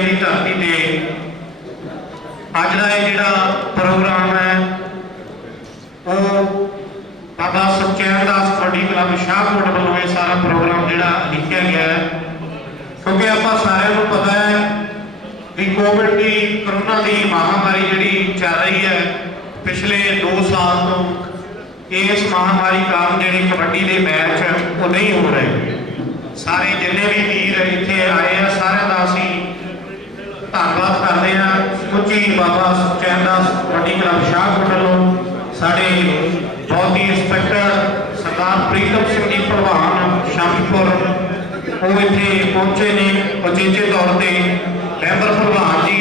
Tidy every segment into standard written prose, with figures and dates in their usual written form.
पिंडियां की धरती ते अज का जिहड़ा प्रोग्राम है वो बाबा सुखचैन दास कबड्डी क्लब शाहकोट वालों ये सारा प्रोग्राम जिहड़ा लिखा गया है, क्योंकि आपां सारिआं नूं पता है कि कोविड की करोना की महामारी जिहड़ी चल रही है पिछले 2 साल तो इस महामारी कारण जिहड़े कबड्डी के मैच वो नहीं हो रहे। सारे जिन्ने भी वीर इत्थे आए हैं सारिआं दा असीं धन्नवाद करते हैं। समुची बाबा सुखचैन दास कबड्डी क्लब शाहकोट वालों साडे बहुत ही इंस्पैक्टर सरदार प्रीतम सिंह जी प्रधान शामीपुर वो इत्थे पहुंचे ने उचेचे तौर पर मैंबर प्रधान जी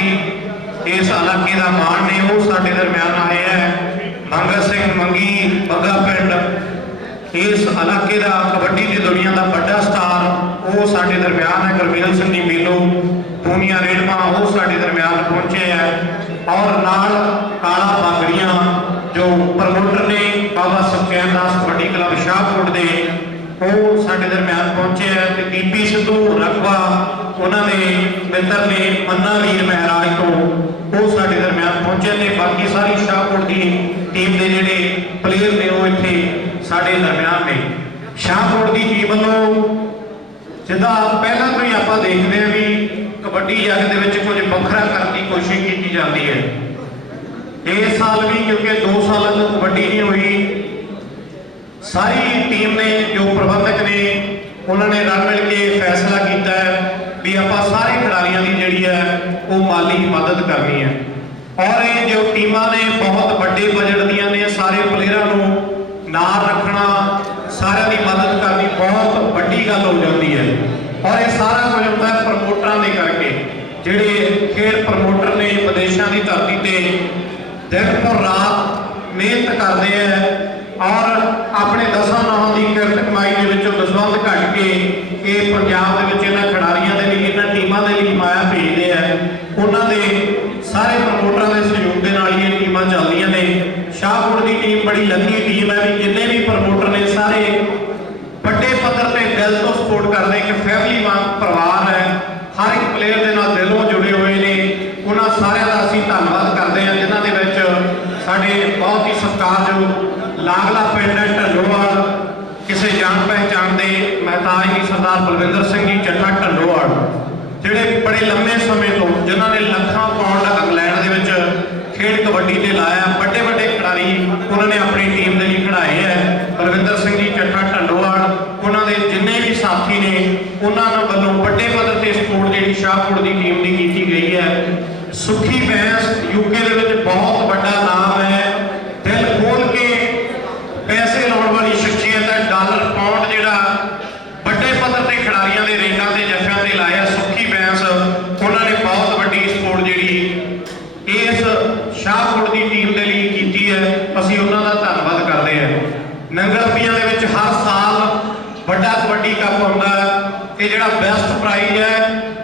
इस इलाके का मान ने वो साडे दरम्यान आए हैं। मंगत सिंह मंगी बग्गा पिंड इस इलाके का कबड्डी की दुनिया का बड़ा स्टार वो साडे दरम्यान है। गुरमेल सिंह जी मेलो पूनिया रेडमा वो साडे दरम्यान पहुंचे हैं और नाल काला बागड़ियां जो प्रमोटर ने बाबा सुखचैन दास कबड्डी क्लब शाहकोट के वो साडे दरम्यान पहुंचे हैं। तो दीपी सिद्धू रकबा उन्होंने मित्र ने मन्ना वीर महराज तो वो साडे दरम्यान पहुंचे थे। बाकी सारी शाहकोट की टीम के जिहड़े प्लेयर ने वो इत्थे साडे दरम्यान ने। शाहकोट की टीम वालों जिद्दां पहला तो ही आपां देखते हैं भी कबड्डी जग दे विच कुछ वखरा करने की कोशिश की जाती है। इस साल भी क्योंकि 2 साल तो कबड्डी नहीं हुई, सारी टीम ने जो प्रबंधक ने उन्होंने रल मिल के फैसला किया है भी आपां सारे खिडारियों की जिहड़ी है वो माली मदद करनी है। और ये जो टीमां ने बहुत बड़े बजट दियां ने सारे प्लेयरां नूं नाल रखना सारिਆਂ की मदद करनी बहुत वड्डी गल हो जाती है। और ये सारा कुछ होता है प्रमोटरां दे करके जिहड़े खेल प्रमोटर ने विदेशों की धरती ते दिन पर रात मेहनत करते हैं और अपने 10 नौं की किरत कमाई के विचों दसवंध घट के ये पंजाब दे विच इन्हां खिडारियां दे लई इन्हां टीमां दे लई माया भेजते हैं। उन्हां दे सारे प्रमोटरां दे सहयोग दे नाल ये टीमां चलदियां ने। शाहकोट की टीम बड़ी लंबी टीम है भी जिन्ने भी प्रमोटर ने सारे बड़े पद्धर पे दिल तो सपोर्ट करते एक फैमिली वांग परिवार है। हर एक प्लेयर के नाल दिलों जुड़े हुए ने। उन्हां सारिआं दा असीं धन्नवाद करते हैं जिन्हां दे विच साडे बहुत ही सत्कारयोग लागला पिंड है ढलोवाल किसी जान पहचान के महताज जी सरदार बलविंदर सिंह जी चट्ठा ढलोवाल जिहड़े बड़े लंबे समय तो जिन्होंने लाखों पाउंड इंग्लैंड के विच खेल कबड्डी से लाया बड़े बड़े खिडारी उन्होंने अपनी टीम के लिए खिडाए हैं। बलविंदर सिंह जी चट्ठा ढलोवाल उन्होंने जिन्ने भी साथी ने उन्होंने वालों बड़े पद्धर से सपोर्ट जी शाहकोट की टीम की की गई है। सुखी बैंस यूके के विच बहुत बड़ा नाम है। दिल खोल के पैसे लाने वाली शख्सियत है। डॉलर पाउंड जिहड़ा बड़े पद्धर से खिडारियों के रेंगां से जफियां से लाया सुखी बैंस उन्होंने बहुत बड़ी सपोर्ट जी इस शाहकोट की टीम के लिए की है। असीं उन्हां दा धन्नवाद करते हैं। नंगलपियां दे विच हर साल बड़ा कबड्डी कप होंदा है। ये जिहड़ा बेस्ट प्राइज है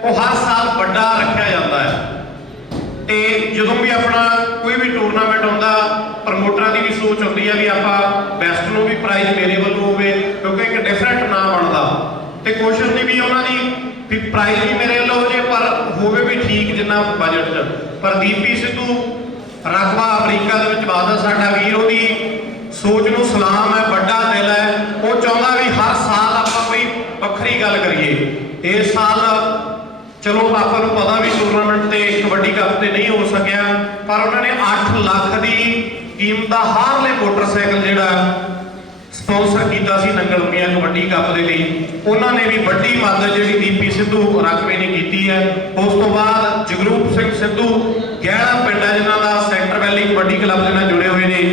वो हर साल बड़ा रखा जाता है। तो जो भी अपना कोई भी टूरनामेंट होंदा प्रमोटरां की भी सोच होती है भी आपां बेस्ट नूं भी प्राइज मेरे वालों होवे क्योंकि एक डिफरेंट नाम बनता। तो कोशिश नहीं भी उन्होंने भी प्राइज भी मेरे वालों हो जाए पर होवे भी ठीक जिन्ना बजट च। पर दीपी सिद्धू रकबा अमरीका दे विच वादा साडा वीर ओहदी सोच नूं सलाम है बड़ा दिल है। वो चाहुंदा भी हर साल आपां कोई वखरी गल करिए। इस साल चलो आपां नूं पता भी टूरनामेंट ते कबड्डी कप ते नहीं हो सकिया पर उन्होंने 8 लाख की कीमत का हारले मोटरसाइकिल जिहड़ा स्पॉन्सर किया सी नंगलपियां कबड्डी कप के लिए उन्होंने भी बड़ी मदद जी दीपी सिद्धू रकबे ने की है। उस तो बाद जगरूप सिंह सिद्धू गहरा पिंड है जिन्हों का सेंटर वैली कबड्डी क्लब के नाल जुड़े हुए हैं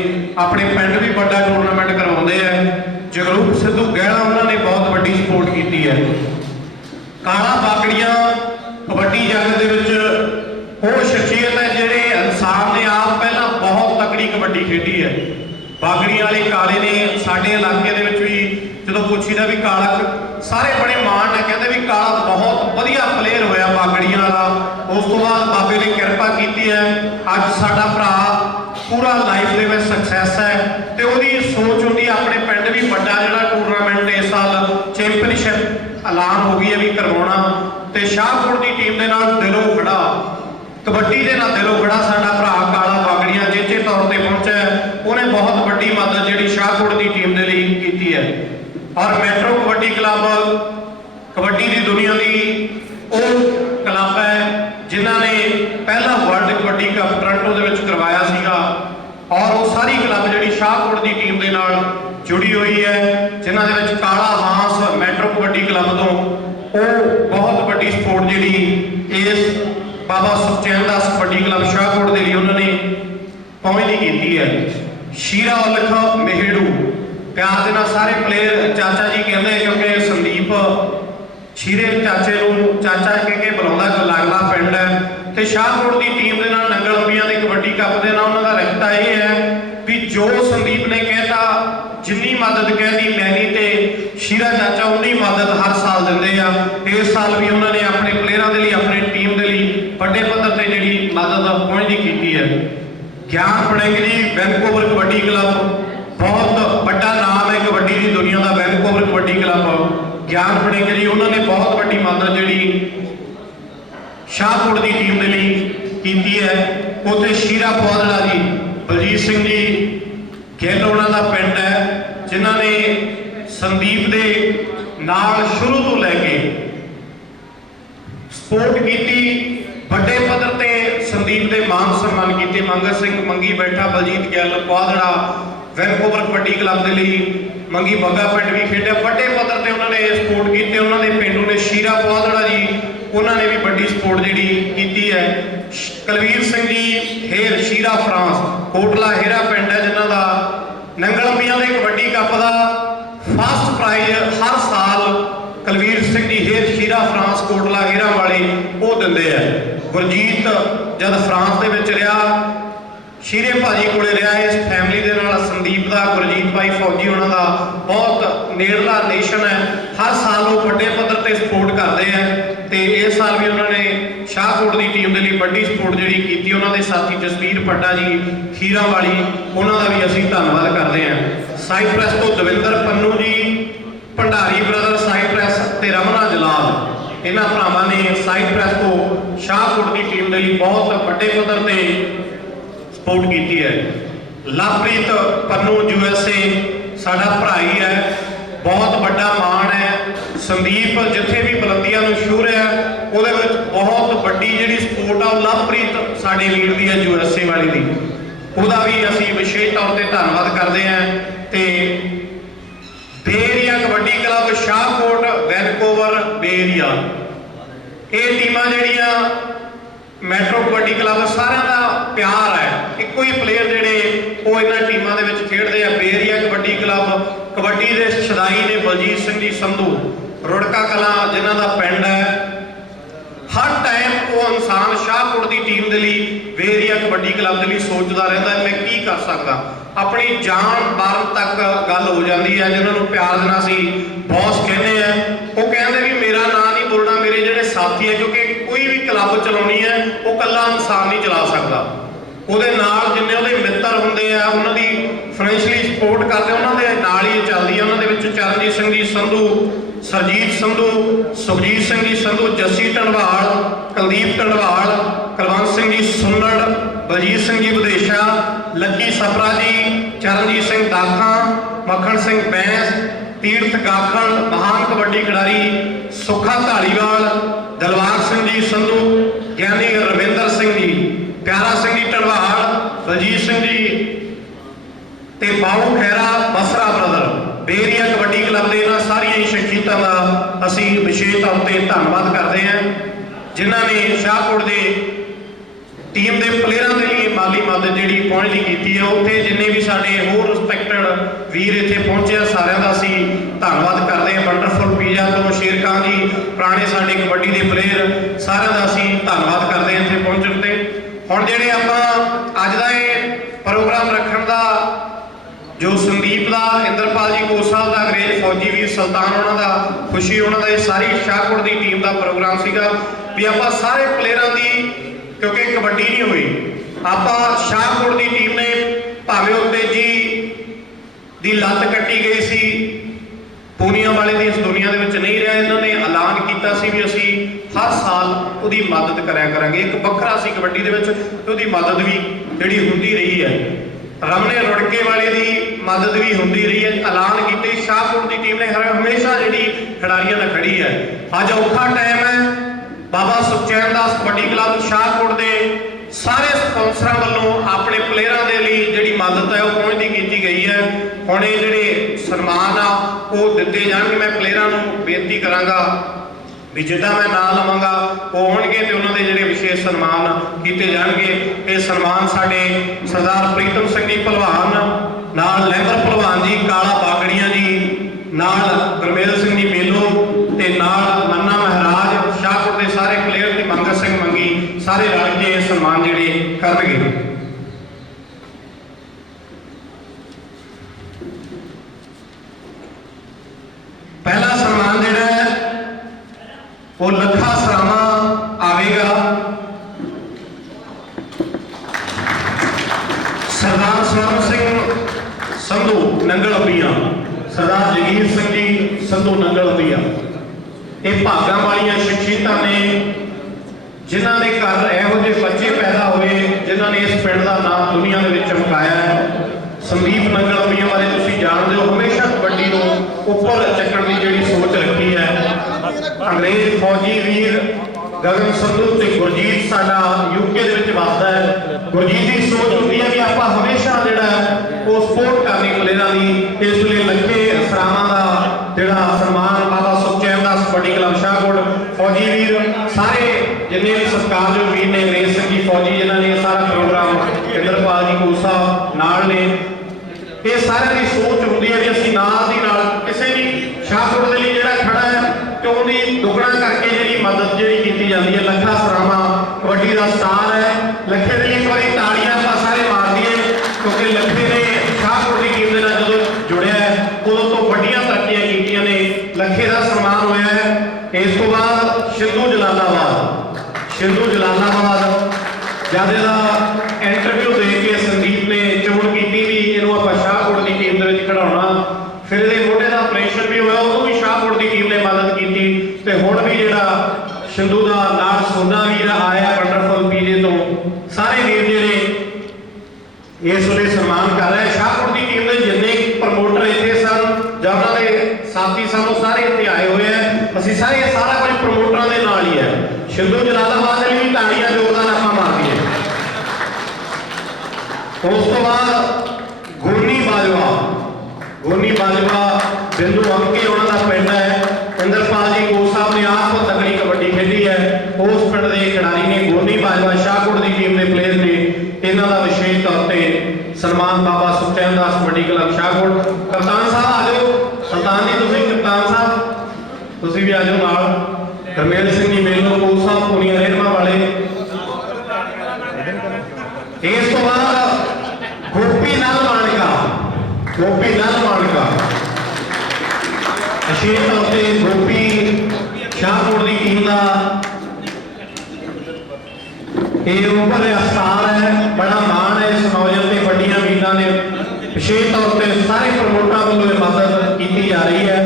अपने पिंड भी बड़ा टूरनामेंट करवाते हैं। जगरूप सिद्धू गहरा उन्होंने बहुत बड़ी सपोर्ट की है। काला बागड़ियां कबड्डी जगत के विच वो शख्सियत है जिहड़े इंसान ने आप पहला बहुत तकड़ी कबड्डी खेडी है। बागड़ी वाले काले ने साडे इलाके दे विच भी जो पुछीदा भी काला सारे बड़े मान है कहते भी काला बहुत वधिया प्लेयर होया बागड़ियां वाला। उस तो बाद बाबे ने किरपा की है अज साडा भरा पूरा लाइफ दे विच सक्सैस है। तो उहदी सोच होंदी अपने पिंड भी बड़ा जिहड़ा टूरनामेंट इस साल चैंपीयनशिप ऐलान हो गई है भी करवाना। तो शाहकोट की टीम के नाल दिलों खड़ा कबड्डी के नाते लो बड़ा साडा भरा काला बागड़ियां चेचे तौर पर पहुंचा है, उन्हें बहुत बड़ी मदद जी शाहकोट की टीम के लिए की है। और मैट्रो कबड्डी क्लब कबड्डी की दुनिया की वो क्लब है जिन्होंने पहला वर्ल्ड कबड्डी कप टोरंटो के करवाया सीगा, और वो सारी क्लब जी शाहकोट की टीम के नाल जुड़ी हुई है, जिन्होंने काला हांस मैट्रो कबड्डी क्लब तो वो बहुत बड़ी सपोर्ट जी इस बाबा सुखचैन दास कबड्डी क्लब शाहकोट के लिए उन्होंने पहुंचती की है। शीरा उलख मेहड़ू प्यार के नाल सारे प्लेयर चाचा जी कहते हैं, क्योंकि संदीप शीरे चाचे को चाचा कह के बुलाता, एक लागला पिंड है, तो शाहकोट की टीम के नाल नंगल अंबिया के कबड्डी कप के नाल उन्होंने रिश्ता ये है भी जो संदीप ने कहता जिन्नी मदद कहती मैनी ते शीरा चाचा उन्नी मदद हर साल देंगे आ। इस साल भी उन्होंने अपने प्लेयरों के लिए अपनी टीम के लिए बड़े पद्धर से जी मदद पहुंचती की है। ज्ञान पड़ेंगे जी वैनकूवर कबड्डी क्लब बहुत बड़ा नाम है कबड्डी की दुनिया का, वैनकूवर कबड्डी क्लब ज्ञान पड़ेंगे जी उन्होंने बहुत बड़ी मदद जी शाहकोट की टीम के लिए की है। उत्थे शीरा पौधड़ा जी बलजीत सिंह जी गिल उन्होंने पिंड है, जिन्होंने संदीप के नाल शुरू तो लैके सपोर्ट की, बड़े पद्धर से संदीप के मान सम्मान किए। मंगत सिंह मंगी बैठा, बलजीत गिल पौधड़ा वैनकूवर कबड्डी क्लब के लिए मंगी बग्गा पिंड भी खेडिया, बड़े पद्धर से उन्होंने सपोर्ट की। उन्होंने पिंडू ने शीरा पौधड़ा जी उन्होंने भी बड़ी सपोर्ट जी की है। कलवीर सिंह जी हेर शीरा फ्रांस कोटला हेरा पिंड है, जिन्हों का नंगल अंबिया के कबड्डी कप का फर्स्ट प्राइज हर साल कलवीर सिंह जी हेर शीरा फ्रांस कोटला हेरा वाले वो देंगे है। गुरजीत जब फ्रांस के विच रहा, शीरे भाजी को रहा, इस फैमिली के नाल संदीप का गुरजीत भाई फौजी उन्होंने बहुत नेड़ला रिलेशन है, हर साल वो बड़े पद्धर से सपोर्ट करते हैं। तो इस साल भी उन्होंने शाहकोट की टीम के लिए बड़ी सपोर्ट जी की। उन्होंने साथी जसवीर पट्टा जी खीरा वाली उन्होंने भी असीं धन्नवाद करते हैं। साइप्रस तो दविंदर पन्नू जी, भंडारी ब्रदर साइप्रस ते रमना जलाल, इन्होंने भरावां ने साइप्रस तो शाहकोट की टीम के लिए बहुत बड़े पद्धर से सपोर्ट की है। लवप्रीत पन्नू USA साडा भराई है, बहुत बड़ा मान है। संदीप जिथे भी बुलंदियां नूं छूह रहा है वो बहुत बड़ी जी सपोर्ट आ लवप्रीत साडे वीर दी है USA वाली दी, उसका भी असीं विशेष तौर पर धन्नवाद करते हैं। तो Bay Area Kabaddi Club Shahkot Vancouver Bay Area ये टीमां जिहड़ियां मैट्रो कबड्डी क्लब सारिਆਂ ਦਾ प्यार है, एको ही प्लेयर जिहड़े वो इन्हां टीमां दे विच खेडदे आ। Bay Area Kabaddi Club kabaddi के छदाई ने बलजीत सिंह जी संधू रुड़का कलां जिन्हां दा पिंड है, हर टाइम वो इंसान शाहकोट की टीम के लिए बे एरिया कबड्डी क्लब के लिए सोचता रहता है मैं की कर सकता, अपनी जान मारन तक गल हो जाती है। जिन्होंने प्यार देना सी बॉस कहने हैं, वो कहते भी मेरा नाम नहीं बोलना, मेरे जोड़े साथी है, क्योंकि कोई भी क्लब चलानी है वो कला इंसान नहीं चला सकता, ਉਹਦੇ ਨਾਲ जिन्ने ਉਹਦੇ मित्र ਹੁੰਦੇ ਆ ਉਹਨਾਂ ਦੀ ਫਾਈਨੈਂਸ਼ੀਅਲੀ ਸਪੋਰਟ ਕਰਦੇ ਉਹਨਾਂ ਦੇ ਨਾਲ ਹੀ ਚੱਲਦੀ ਹੈ। ਉਹਨਾਂ ਦੇ ਵਿੱਚ ਚਰਨਜੀਤ ਸਿੰਘ ਜੀ ਸੰਧੂ, ਸਰਜੀਤ ਸੰਧੂ, ਸੁਖਜੀਤ ਸਿੰਘ ਜੀ ਸੰਧੂ, ਜੱਸੀ ਢੰਡਵਾਲ, ਕੁਲਦੀਪ ਢੰਡਵਾਲ, ਕੁਲਵੰਤ ਸਿੰਘ ਜੀ ਸੁੰਨੜ, ਬਲਜੀਤ ਸਿੰਘ ਜੀ ਵਿਦੇਸ਼ਾ, ਲੱਕੀ ਸਪਰਾ ਜੀ, ਚਰਨਜੀਤ ਸਿੰਘ ਦਾਖਾਂ, ਮੱਖਣ ਸਿੰਘ ਬੈਂਸ, तीर्थ गाखड़ महान कबड्डी खिडारी सुखा धालीवाल, दलवार सिंह जी संधू, ज्ञानी रविंदर सिंह जी, प्यारा सिंह जी ढलवाल, बलजीत सिंह जी ते बाऊ खैरा बसरा ब्रदर बे एरिया कबड्डी क्लब के इन्हां सारियां ही शख्सियतां दा असीं विशेष तौर पर धन्नवाद करते हैं, जिन्हां ने शाहकोट के टीम के प्लेयरों के लिए माली मदद जी पहुंचनी की है। उत्थे जिन्ने भी साडे होर रिस्पैक्टेड वीर इत्थे पहुंचे सारिਆਂ ਦਾ ਅਸੀਂ धन्नवाद करते हैं। वंडरफुल पिज़्ज़ा तो शेर खान जी पुराने साडे कबड्डी के प्लेयर सारिਆਂ ਦਾ ਅਸੀਂ धन्नवाद करते हैं इत्थे पहुंचण ते। हुण जिहड़े आपां अज दा इह प्रोग्राम रखण दा जो संदीप का इंद्रपाल जी कोच साहब का अंग्रेज फौजी वीर सुल्तान उन्हों का खुशी उन्होंने सारी शाहकोट की टीम का प्रोग्राम सीगा भी आपां सारे प्लेयरों की, क्योंकि कबड्डी नहीं हुई, आप शाहकोट की टीम ने भावें उत्ते जी की लत कट्टी गई सी, पूनिया वाले की इस दुनिया के नहीं रहा, इन्होंने ऐलान किया भी असी हर साल उसकी ਮਦਦ ਕਰਿਆ ਕਰਾਂਗੇ। ਇੱਕ ਵੱਖਰਾ ਸੀ ਕਬੱਡੀ ਦੇ ਵਿੱਚ ਤੇ ਉਹਦੀ ਮਦਦ ਵੀ ਜਿਹੜੀ ਹੁੰਦੀ ਰਹੀ ਹੈ। ਰਮਨੇ ਰੁੜਕੇ ਵਾਲੇ ਦੀ ਮਦਦ ਵੀ ਹੁੰਦੀ ਰਹੀ ਹੈ। ਐਲਾਨ ਕੀਤੇ ਸ਼ਾਹਕੋਟ ਦੀ ਟੀਮ ਨੇ ਹਮੇਸ਼ਾ ਜਿਹੜੀ ਖਿਡਾਰੀਆਂ ਨਾਲ ਖੜੀ ਹੈ। ਅੱਜ ਔਖਾ ਟਾਈਮ ਹੈ। ਬਾਬਾ ਸੁਖਚੈਨ ਦਾਸ ਕਬੱਡੀ ਕਲੱਬ ਸ਼ਾਹਕੋਟ ਦੇ ਸਾਰੇ ਸਪਾਂਸਰਾਂ ਵੱਲੋਂ ਆਪਣੇ ਪਲੇਅਰਾਂ ਦੇ ਲਈ ਜਿਹੜੀ ਮਦਦ ਹੈ ਉਹ ਪਹੁੰਚਦੀ ਕੀਤੀ ਗਈ ਹੈ। ਹੁਣ ਇਹ ਜਿਹੜੇ ਸਨਮਾਨ ਆ ਉਹ ਦਿੱਤੇ ਜਾਣਗੇ। ਮੈਂ ਪਲੇਅਰਾਂ ਨੂੰ ਬੇਨਤੀ ਕਰਾਂਗਾ ਵੀ ਜਿੱਦਾਂ ਮੈਂ ਨਾਂ ਲਵਾਂਗਾ ਉਹ ਹੋਣਗੇ ਤੇ ਉਹਨਾਂ ਦੇ ਜਿਹੜੇ ਵਿਸ਼ੇਸ਼ ਸਨਮਾਨ ਕੀਤੇ ਜਾਣਗੇ। ਇਹ ਸਨਮਾਨ ਸਾਡੇ ਸਰਦਾਰ ਪ੍ਰੀਤਮ ਸਿੰਘ ਜੀ ਭਲਵਾਨ, ਨਾਲ ਲੈਂਬਰ ਭਲਵਾਨ ਜੀ, ਕਾਲਾ ਬਾਗੜੀਆਂ ਜੀ, ਨਾਲ ਗੁਰਮੇਲ ਸਿੰਘ ਜੀ ਮੇਲੋ ਤੇ ਨਾਲ ਮੰਨਾ ਮਹਾਰਾਜ, ਸ਼ਾਹਕੋਟ ਦੇ ਸਾਰੇ ਪਲੇਅਰ ਤੇ ਮੰਗਤ ਸਿੰਘ ਮੰਗੀ, ਸਾਰੇ ਰਲ ਕੇ ਇਹ ਸਨਮਾਨ ਜਿਹੜੇ ਕਰਨਗੇ। ਪਹਿਲਾ ਸਨਮਾਨ ਜਿਹੜਾ ਹੈ ਉਹ ਲੱਖਾ ਸਰਾਵਾਂ ਆਵੇਗਾ। ਸਰਦਾਰ ਸਵਰਨ ਸਿੰਘ ਸੰਧੂ ਨੰਗਲ ਅਬੀਆ, ਸਰਦਾਰ ਜਗੀਰ ਸਿੰਘ ਜੀ ਸੰਧੂ ਨੰਗਲ ਅਬੀਆ। ਇਹ ਭਾਗਾਂ ਵਾਲੀਆਂ ਸ਼ਖਸੀਅਤਾਂ ਨੇ ਜਿਨ੍ਹਾਂ ਦੇ ਘਰ ਇਹੋ ਜਿਹੇ ਬੱਚੇ ਪੈਦਾ ਹੋਏ ਜਿਨ੍ਹਾਂ ਨੇ ਇਸ ਪਿੰਡ ਦਾ ਨਾਮ ਦੁਨੀਆ ਦੇ ਵਿੱਚ ਚਮਕਾਇਆ ਹੈ। ਸੰਦੀਪ ਨੰਗਲ ਅਬੀਆ ਬਾਰੇ ਤੁਸੀਂ ਜਾਣਦੇ ਹੋ, ਹਮੇਸ਼ਾ ਕਬੱਡੀ ਨੂੰ ਉੱਪਰ ਚੱਕਣ ਦੀ ਜਿਹੜੀ ਸੋਚ ਰੱਖੀ ਹੈ। ਅੰਗਰੇਜ਼ ਫੌਜੀ ਵੀਰ ਗਗਨ ਸੰਧੂ ਤੇ ਗੁਰਜੀਤ ਸਾਡਾ ਯੂਕੇ ਦੇ ਵਿੱਚ ਵੱਸਦਾ ਹੈ। ਗੁਰਜੀਤ ਦੀ ਸੋਚ ਹੁੰਦੀ ਹੈ ਵੀ ਆਪਾਂ ਹਮੇਸ਼ਾ ਜਿਹੜਾ ਉਹ ਸਪੋਰਟ ਕਰਨੀ ਪਲੇਅਰਾਂ ਦੀ। ਇਸ ਲਈ ਲੱਖੇ ਸਰਾਵਾਂ ਦਾ ਜਿਹੜਾ ਸਨਮਾਨ ਬਾਬਾ ਸੁਖਚੈਨ ਦਾਸ ਕਬੱਡੀ ਕਲੱਬ ਸ਼ਾਹਕੋਟ ਫੌਜੀ ਵੀਰ, ਸਾਰੇ ਜਿੰਨੇ ਵੀ ਸਤਿਕਾਰਯੋਗ ਵੀਰ ਨੇ, ਅੰਗਰੇਜ਼ ਸਿੰਘ ਜੀ ਫੌਜੀ ਜਿਨ੍ਹਾਂ ਨੇ ਸਾਰਾ ਪ੍ਰੋਗਰਾਮ, ਇੰਦਰਪਾਲ ਜੀ ਕੂਸਾ ਨਾਲ ਨੇ, ਇਹ ਸਾਰਿਆਂ ਦੀ ਸੋਚ ਹੁੰਦੀ ਹੈ ਵੀ ਅਸੀਂ ਨਾਲ ਦੀ ਨਾਲ ਕਿਸੇ ਵੀ ਸ਼ਾਹਕੋਟ ਦੇ ਲਈ ਜਿਹੜਾ ਖੜਾ ਹੈ ਤੇ ਉਹਦੀ ਦੁੱਗਣਾ ਕਰਕੇ ਜਿਹੜੀ ਮਦਦ ਜਿਹੜੀ ਕੀਤੀ ਜਾਂਦੀ ਹੈ। ਲੱਖਾ ਸਰਾਵਾਂ ਕਬੱਡੀ ਦਾ ਸਟਾਰ ਹੈ। ਲੱਖੇ ਦੇ ਲਈ ਇੱਕ ਵਾਰੀ ਤਾੜੀਆਂ ਆਪਾਂ ਸਾਰੇ ਮਾਰ ਦਈਏ ਕਿਉਂਕਿ ਲੱਖੇ ਨੇ ਸ਼ਾਹਕੋਟ ਦੀ ਟੀਮ ਦੇ ਨਾਲ ਜਦੋਂ ਜੁੜਿਆ ਹੈ ਉਦੋਂ ਤੋਂ ਵੱਡੀਆਂ ਤਰੱਕੀਆਂ ਕੀਤੀਆਂ ਨੇ। ਲੱਖੇ ਦਾ ਸਨਮਾਨ ਹੋਇਆ ਹੈ। ਇਸ ਤੋਂ ਬਾਅਦ ਸਿੰਧੂ ਜਲਾਲਾਬਾਦ ਜਦ ਇਹਦਾ ਇੰਟਰਵਿਊ ਦੇ ਕੇ ਸੰਦੀਪ ਨੇ ਚੋਣ ਕੀਤੀ ਵੀ ਇਹਨੂੰ ਆਪਾਂ ਸ਼ਾਹਕੋਟ ਦੀ ਟੀਮ ਦੇ ਵਿੱਚ ਖਿਡਾਉਣਾ। ਫਿਰ ਇਹਦੇ ਮੋਢੇ ਦਾ ਆਪਰੇਸ਼ਨ ਵੀ ਹੋਇਆ, ਉਦੋਂ ਵੀ ਸ਼ਾਹਕੋਟ ਦੀ ਟੀਮ ਨੇ ਮਦਦ ਕੀਤੀ ਤੇ ਹੁਣ ਵੀ ਜਿਹੜਾ ਸਿੰਧੂ ਦਾ ਨਾਲ ਸੋਨਾ ਵੀਰ ਆਇਆ ਵੰਡਰਫੁਲ ਪੀਜੇ ਤੋਂ, ਸਾਰੇ ਵੀਰ ਜਿਹੜੇ ਇਸ ਵੇਲੇ ਸਨਮਾਨ ਕਰ ਰਹੇ। ਸ਼ਾਹਕੋਟ ਦੀ ਟੀਮ ਦੇ ਜਿੰਨੇ ਪ੍ਰਮੋਟਰ ਇੱਥੇ ਸਨ ਜਾਂ ਉਹਨਾਂ ਦੇ ਸਾਥੀ ਸਾਨੂੰ ਸਾਰੇ ਇੱਥੇ ਆਏ ਹੋਏ ਆ। ਅਸੀਂ ਸਾਰੇ ਸਾਰਾ ਕੁਝ ਪ੍ਰਮੋਟਰਾਂ ਦੇ ਨਾਲ ਹੀ ਹੈ। ਸਿੰਧੂ ਜਲਾਲਾਬਾਦ ਦੇ ਲਈ ਵੀ ਤਾੜੀਆਂ ਜ਼ੋਰਦਾਰ ਆਪਾਂ ਮਾਰਦੇ ਹਾਂ। ਉਸ ਤੋਂ ਬਾਅਦ ਗੋਨੀ ਬਾਜਵਾ ਬਿੰਦੂ ਅੰਕੇ ਉਹਨਾਂ ਦਾ ਪਿੰਡ ਹੈ। ਇੰਦਰਪਾਲ ਜੀ ਕੋਚ ਸਾਹਿਬ ਨੇ ਆਪ ਤਕੜੀ ਕਬੱਡੀ ਖੇਡੀ ਹੈ। ਉਸ ਪਿੰਡ ਦੇ ਖਿਡਾਰੀ ਨੇ ਗੋਨੀ ਬਾਜਵਾ, ਸ਼ਾਹਕੋਟ ਦੀ ਟੀਮ ਦੇ ਪਲੇਅਰ ਨੇ। ਇਹਨਾਂ ਦਾ ਵਿਸ਼ੇਸ਼ ਤੌਰ ਤੇ ਸਨਮਾਨ ਬਾਬਾ ਸੁਖਚੈਨ ਦਾਸ ਕਬੱਡੀ ਕਲੱਬ ਸ਼ਾਹਕੋਟ। ਕਪਤਾਨ ਸਾਹਿਬ ਆ ਜਾਓ, ਸੁਲਤਾਨ ਜੀ ਤੁਸੀਂ, ਕਪਤਾਨ ਸਾਹਿਬ ਤੁਸੀਂ ਵੀ ਆ ਜਾਓ ਨਾਲ। ਗੁਰਮੇਲ ਸਿੰਘ ਜੀ ਮੇਲੋ ਕੋਚ ਸਾਹਿਬ ਪੂਰੀਆਂ ਰਹਿਮਾ ਵਾਲੇ। ਇਸ ਤੋਂ ਬਾਅਦ ਗੋਪੀ ਲਾਲ ਮਾਣਕਾ ਵਿਸ਼ੇਸ਼ ਤੌਰ ਤੇ ਗੋਪੀ ਸ਼ਾਹਕੋਟ ਦੀ ਟੀਮ ਦਾ ਇਹ ਉੱਪਰ ਸਟਾਰ ਹੈ। ਬੜਾ ਮਾਣ ਹੈ ਇਸ ਨੌਜਵਾਨ ਤੇ ਵੱਡੀਆਂ ਵੀਰਾਂ ਨੇ ਵਿਸ਼ੇਸ਼ ਤੌਰ ਤੇ ਸਾਰੇ ਪ੍ਰਮੋਟਰਾਂ ਵੱਲੋਂ ਇਹ ਮਦਦ ਕੀਤੀ ਜਾ ਰਹੀ ਹੈ।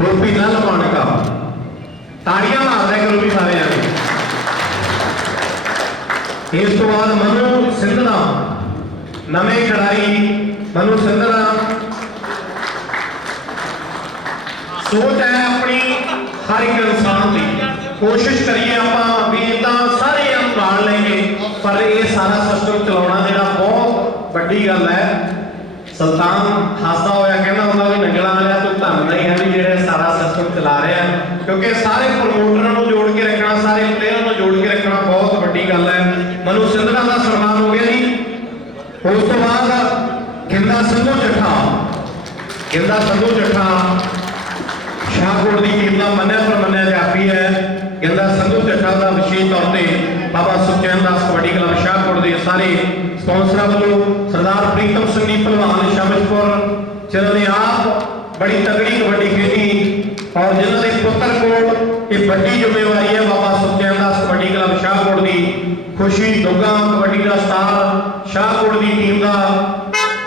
ਗੋਪੀ ਲਾਲ ਮਾਣਕਾ, ਤਾੜੀਆਂ ਮਾਰਦੇ ਕਰੋ ਵੀ ਸਾਰੇ ਆ। ਇਸ ਤੋਂ ਬਾਅਦ ਮਨੂ ਸਿੰਧਣਾ, ਨਵੇਂ ਖਿਡਾਰੀ ਮਨੂ ਸਿੰਧਣਾ। ਸੋਚ ਹੈ ਆਪਣੀ ਹਰ ਇੱਕ ਇਨਸਾਨ ਦੀ, ਕੋਸ਼ਿਸ਼ ਕਰੀਏ ਆਪਾਂ ਵੀ ਇਦਾਂ ਸਾਰੇ ਪਾਲ ਲੈਂਗੇ, ਪਰ ਇਹ ਸਾਰਾ ਸਿਸਟਮ ਚਲਾਉਣਾ ਜਿਹੜਾ ਬਹੁਤ ਵੱਡੀ ਗੱਲ ਹੈ। ਸੁਲਤਾਨ ਹੱਸਦਾ ਹੋਇਆ ਕਹਿੰਦਾ ਹੁੰਦਾ ਵੀ ਨੰਗਲਾ ਵਾਲਿਆ ਤੂੰ ਧੰਨਵਾਦ ਹੀ ਹੈ ਵੀ ਜਿਹੜੇ ਸਾਰਾ ਸਿਸਟਮ ਚਲਾ ਰਿਹਾ, ਕਿਉਂਕਿ ਸਾਰੇ ਪ੍ਰਮੋਟਰਾਂ ਨੂੰ ਜੋੜ ਕੇ ਰੱਖਣਾ, ਸਾਰੇ ਪਲੇਅਰਾਂ ਨੂੰ ਜੋੜ ਕੇ ਰੱਖਣਾ ਬਹੁਤ ਵੱਡੀ ਗੱਲ ਹੈ। ਮਨੂ ਸਿੰਧਣਾ ਦਾ ਸਨਮਾਨ ਹੋ ਗਿਆ ਜੀ। ਉਸ ਤੋਂ ਬਾਅਦ ਗਿੰਦਾ ਸੰਧੂ ਜੱਠਾ ਸ਼ਾਹਕੋਟ ਦੀ ਟੀਮ ਦਾ ਮੰਨਿਆ ਜਾਪੀ ਹੈ। ਗਿੰਦਾ ਸੰਧੂ ਜੱਠਾ ਦਾ ਵਿਸ਼ੇਸ਼ ਤੌਰ ਤੇ ਬਾਬਾ ਸੁਖਚੈਨ ਦਾਸ ਕਬੱਡੀ ਕਲੱਬ ਸ਼ਾਹਕੋਟ ਦੇ ਸਾਰੇ ਸਪਾਂਸਰਾਂ ਵੱਲੋਂ ਸਰਦਾਰ ਪ੍ਰੀਤਮ ਸਿੰਘ ਜੀ ਭਲਵਾਨ ਸ਼ਾਮਿਲਪੁਰ, ਜਿਨ੍ਹਾਂ ਨੇ ਆਪ ਬੜੀ ਤਗੜੀ ਕਬੱਡੀ ਖੇਡੀ ਔਰ ਜਿਨ੍ਹਾਂ ਦੇ ਪੁੱਤਰ ਕੋਲ ਇਹ ਵੱਡੀ ਜ਼ਿੰਮੇਵਾਰੀ ਹੈ। ਬਾਬਾ ਸੁਖਚੈਨ ਦਾਸ ਕਬੱਡੀ ਕਲੱਬ ਸ਼ਾਹਕੋਟ ਦੀ ਖੁਸ਼ੀ ਦੁੱਗਾ ਕਬੱਡੀ ਦਾ ਸਟਾਰ ਸ਼ਾਹਕੋਟ ਦੀ ਟੀਮ ਦਾ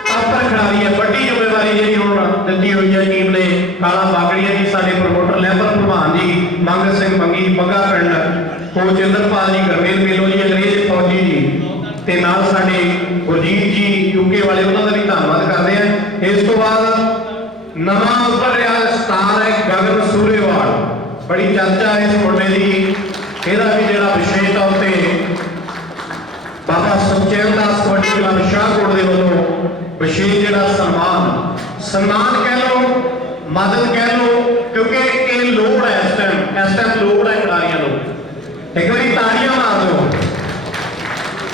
ਟਾਪਰ ਖਿਡਾਰੀ ਹੈ। ਵੱਡੀ ਜ਼ਿੰਮੇਵਾਰੀ ਜਿਹੜੀ ਹੁਣ ਦਿੱਤੀ ਹੋਈ ਹੈ ਟੀਮ ਨੇ। ਕਾਲਾ ਬਾਗੜੀਆ ਜੀ ਸਾਡੇ ਪ੍ਰਮੋਟਰ, ਲੈਂਬਰ ਭਲਵਾਨ ਜੀ, ਮੰਗਤ ਸਿੰਘ ਮੰਗੀ, ਬੱਗਾ ਪਿੰਡ कोच इंद्रपाल जी, गुरमेल मेलो जी, अंग्रेज फौजी जी ते नाल साडे गुरजीत जी यूके वाले, उन्होंने भी धन्यवाद करते हैं। इस तो बाद नवा उभर रहा स्टार है गगन सूर्यवाल, बड़ी चर्चा है इस मुंडे की, ਇਹਦਾ भी ਜਿਹੜਾ विशेष तौर पर बाबा सुखचैन दास कबड्डी क्लब शाहकोट के वालों विशेष ਜਿਹੜਾ सन्मान कह लो, मदद कह लो, क्योंकि ये लोड़ है इस टाइम लोड़ है खिडारियों को। एक बार ताड़ियां मार दो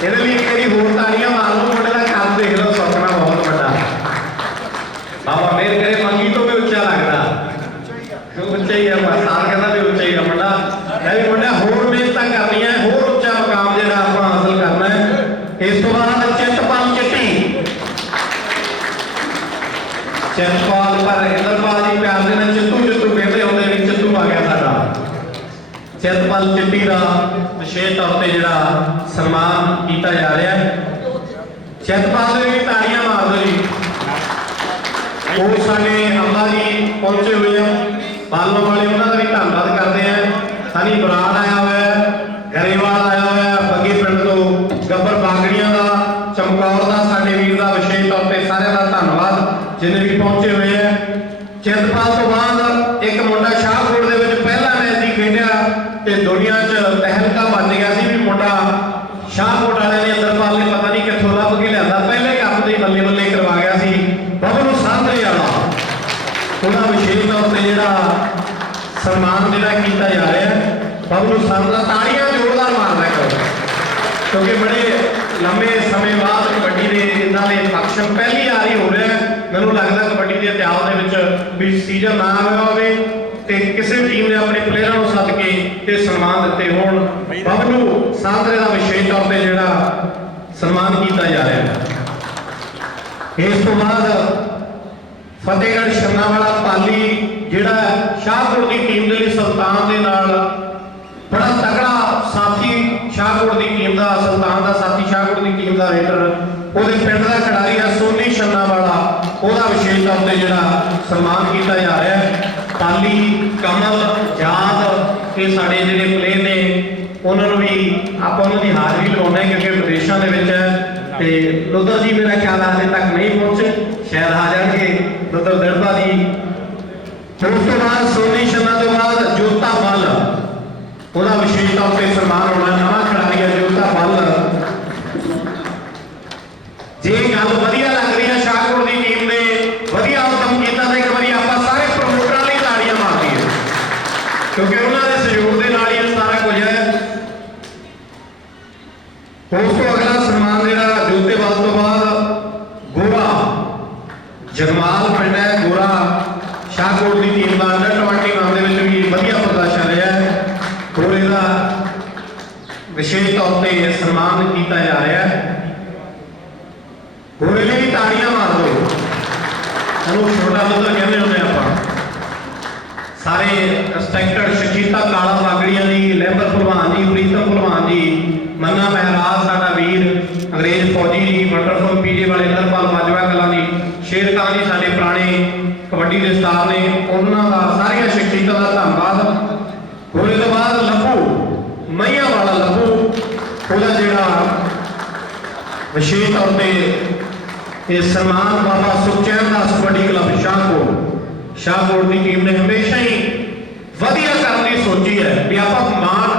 ये एक बार होर ताड़ियां मार दो, मुंडे का कद देख लो, सपना बहुत बड़ा। बाबा मेरे करे मंगी तो भी उच्चा लगता, उच्चा ही है, साल कहता भी उच्चा ही है मुंडा। मैं भी मुंडा होर मेहनत करनी है, होर उच्चा मुकाम जो आप हासिल करना है। इस तो बाद चितपाल चिट्टी, चितपाल पर इंद्रपाल जी प्यार देना चित्तू चित्तू कहते होंगे, भी चित्तू आ गया साडा। चितपाल चिट्टी का विशेष तौर पर जो सन्मान किया जा रहा है। चितपाल ने भी ताड़ियां मार दो जी। वो साडे अम्बा जी पहुंचे हुए हैं पालों वाले, उन्होंने भी धन्यवाद करते हैं। हनी बराड़ आया हुआ है, गरेवाल आया हुआ है, बग्गे पिंड तो गब्बर बागड़ियां का, चमकौर का साडे वीर का विशेष तौर पर सारे का धन्यवाद जिन्हें भी पहुंचे हुए हैं। चितपाल तो बाद एक मुंडा शाहकोट के पहला मैच ही खेलिया तो दुनिया च तहलका बन गया सी भी मुंडा शाहकोट वाले ने इंद्रपाल ने पता नहीं कितों लभ के लिया, पहले कप से बल्ले बल्ले करवा गया सी बबलू सांधरे वाला। उन्होंने विशेष तौर पर जो सन्मान जो किया जा रहा है बबलू सांधरा, ताड़ियां जोरदार मारना करो, क्योंकि बड़े लंबे समय बाद कबड्डी के इन्हों के फंक्शन पहली बार ही हो रहा है। मैनूं लगता कबड्डी के इतिहास के भी सीजन ना आया होवे ते किसी टीम ने अपने प्लेयरों को सद के ते सन्मान दिते होण। बबलू सांधरे का विशेष तौर पर जो सन्मान किया जा रहा है। इस तो बाद फतेहगढ़ छन्नावाला पाली जिहड़ा शाहकोट की टीम के लिए सुल्तान के नाल बड़ा तगड़ा साथी, शाहकोट की टीम का सुल्तान का साथी, शाहकोट की टीम का रेडर, वो पिंड का खिडारी है सोनी छन्नावाला, वह विशेष तौर पर जो सन्मान किया जा रहा है। पाली कमल याद ये साढ़े जो प्लेयर ने उन्होंने भी आप उन्होंने हाजरी लगाने, क्योंकि विदेशों के लुधर जी मेरा ख्याल हाले तक नहीं पहुंचे, शायद आ जाएंगे लुधर दड़बा जी। उस तो बाद सोनी छन्ना तो बाद जोता बल, वह विशेष तौर पर सन्मान होना, नवा खिडारी है जोता बल। जे गल वधिया लग रही है शाहकोट की टीम ने वधिया उद्यम किया, तो एक बार आप सारे प्रमोटरों लिए ताड़ियां मार दी, क्योंकि उन्होंने सहयोग के नाल ही सारा कुछ है। उस तो अगला सन्मान जो जोते बल तो बाद गोरा जगमाल पिंड है, गोरा शाहकोट की टीम का अंडर 21 भी वधिया प्रदर्शन रहा है। गोरे का विशेष तौर पर सन्मान किया जा रहा है। गोरे ने भी ताड़ियां मार दो, छोटा लुधर कहते होंगे आप सारे रिस्पैक्टेड शखीता काला बागड़िया जी, लैंबर भलवान जी, प्रीतम भलवान जी, मन्ना महराज साडा वीर, अंग्रेज फौजी जी, वंडरफुल पीजे वाले इंद्रपाल बाजवा कलां जी, शेर खान जी साडे पुराने कबड्डी के स्टार ने, उन्होंने का सारिया शखसीयतां का धन्यवाद। गोरे तो बाद लभू मैया वाला लभू, वह जो विशेष तौर पर ये सन्मान बाबा सुखचैन दास कबड्डी क्लब शाहकोट की टीम ने हमेशा ही वधिया करने की सोची है भी आप मान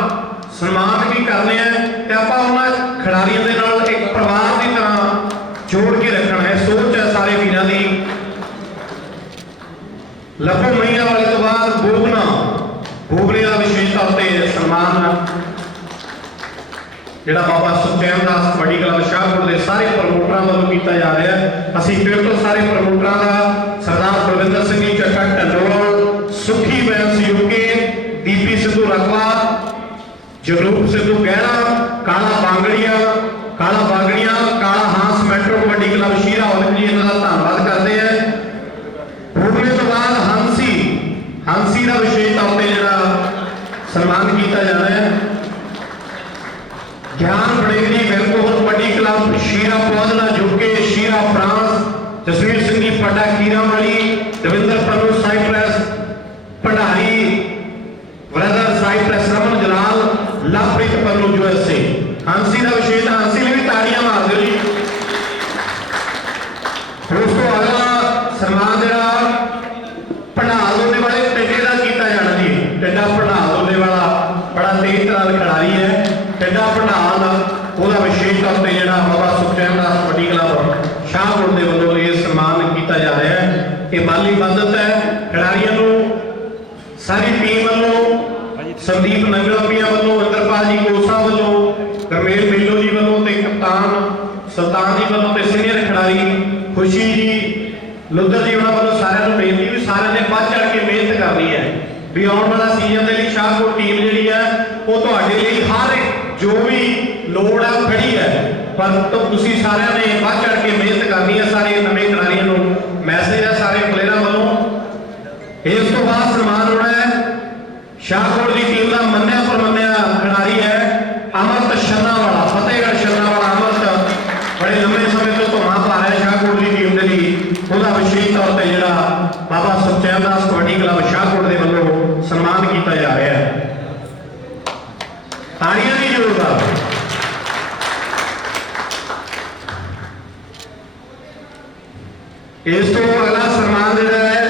सन्मान भी करने हैं तो आप उन्होंने खिडारियों के नाल एक परिवार की तरह जोड़ के रखना है, सोच है सारे वीरों की। लभू मैया वाले तो बाद बोगने का विशेष तौर पर सन्मान जिहड़ा बाबा सुखचैन दास कबड्डी क्लब शाहकोट के सारे प्रमोटरों वालों किया जा रहा है। असीं फिर तो सारे प्रमोटरों का सरदार प्रविंदर सिंह जी चट्टा ढंडोल, सुखी बैस यूके, दीपी सिद्धू रकवा, जगरूप सिद्धू गहरा, काला बागड़िया, काला हांस मेट्रो कबड्डी क्लब शीरा औरत जी इन्हों का धन्यवाद करते हैं। भूगले तो बाद हंसी का विशेष तौर पर जो सन्मान किया जा रहा है। ज्ञान बड़ेगरी Vancouver Kabaddi Club Sheera Paudhla UK, Sheera France, Jasvir Singh ji Padda Kirawali, Davinder Pannu Cyprus, Bhandari brother Cyprus, Raman Jalal, Labh Bhandal ਉਹਦਾ ਵਿਸ਼ੇਸ਼ ਤੌਰ ਤੇ ਜਿਹੜਾ ਬਾਬਾ ਸੁਖਚੈਨ ਦਾਸ ਕਬੱਡੀ ਕਲੱਬ ਸ਼ਾਹਕੋਟ ਦੇ ਵੱਲੋਂ ਇਹ ਸਨਮਾਨ ਕੀਤਾ ਜਾ ਰਿਹਾ ਹੈ। ਇਹ ਮਾਲੀ ਮਦਦ ਹੈ ਖਿਡਾਰੀਆਂ ਨੂੰ ਸਾਰੀ ਟੀਮ ਵੱਲੋਂ, ਸੰਦੀਪ ਨੰਗਲਪੀਆਂ ਵੱਲੋਂ, ਇੰਦਰਪਾਲ ਜੀ ਕੋਸਾ ਵੱਲੋਂ, ਗਰਮੇਲ ਮੇਲੋ ਜੀ ਵੱਲੋਂ ਤੇ ਕਪਤਾਨ ਸੁਲਤਾਨ ਜੀ ਵੱਲੋਂ ਤੇ ਸੀਨੀਅਰ ਖਿਡਾਰੀ ਖੁਸ਼ੀ ਜੀ ਲੁੱਧਰ ਜੀ ਉਹਨਾਂ ਵੱਲੋਂ ਸਾਰਿਆਂ ਨੂੰ ਬੇਨਤੀ ਵੀ ਸਾਰਿਆਂ ਨੇ ਵੱਧ ਚੜ ਕੇ ਮਿਹਨਤ ਕਰਨੀ ਹੈ ਵੀ ਆਉਣ ਵਾਲਾ ਸੀਜ਼ਨ ਦੇ ਲਈ ਸ਼ਾਹਕੋਟ ਟੀਮ ਜਿਹੜੀ ਹੈ ਉਹ ਤੁਹਾਡੇ ਲਈ ਹਰ ਜੋ ਵੀ ਲੋੜ ਹੈ ਉਹ ਖੜੀ ਹੈ, ਪਰ ਤੁਸੀਂ ਸਾਰਿਆਂ ਨੇ ਵੱਧ ਚੜ ਕੇ ਮਿਹਨਤ ਕਰਨੀ ਹੈ। ਸਾਰੇ ਨਵੇਂ ਖਿਡਾਰੀਆਂ ਨੂੰ ਮੈਸੇਜ ਹੈ ਸਾਰੇ ਪਲੇਅਰਾਂ ਵੱਲੋਂ। ਇਸ ਤੋਂ ਬਾਅਦ ਸਨਮਾਨ ਹੋਣਾ ਹੈ ਸ਼ਾਹਕੋਟ ਦੀ ਟੀਮ ਦਾ ਮੰਨਿਆ ਪ੍ਰਮੰਨਿਆ ਖਿਡਾਰੀ ਹੈ ਅਮਰਤ ਛੰਨਾਵਾਲਾ, ਫਤਿਹਗੜ੍ਹ ਛੰਨਾਵਾਲਾ। ਅਮਰਤ ਬੜੇ ਲੰਬੇ ਸਮੇਂ ਤੋਂ ਧੁੰਮਾਂ ਪਾ ਰਿਹਾ ਸ਼ਾਹਕੋਟ ਦੀ ਟੀਮ ਦੇ ਲਈ, ਉਹਦਾ ਵਿਸ਼ੇਸ਼ ਤੌਰ ਤੇ ਜਿਹੜਾ ਬਾਬਾ ਸੁਖਚੈਨ ਦਾਸ ਕਬੱਡੀ ਕਲੱਬ ਸ਼ਾਹਕੋਟ ਦੇ ਵੱਲੋਂ ਸਨਮਾਨ ਕੀਤਾ ਜਾ ਰਿਹਾ ਹੈ। ਤਾੜੀਆਂ ਦੀ ਜ਼ਰੂਰਤ ਹੈ। ਇਸ ਤੋਂ ਅਗਲਾ ਸਨਮਾਨ ਜਿਹੜਾ ਹੈ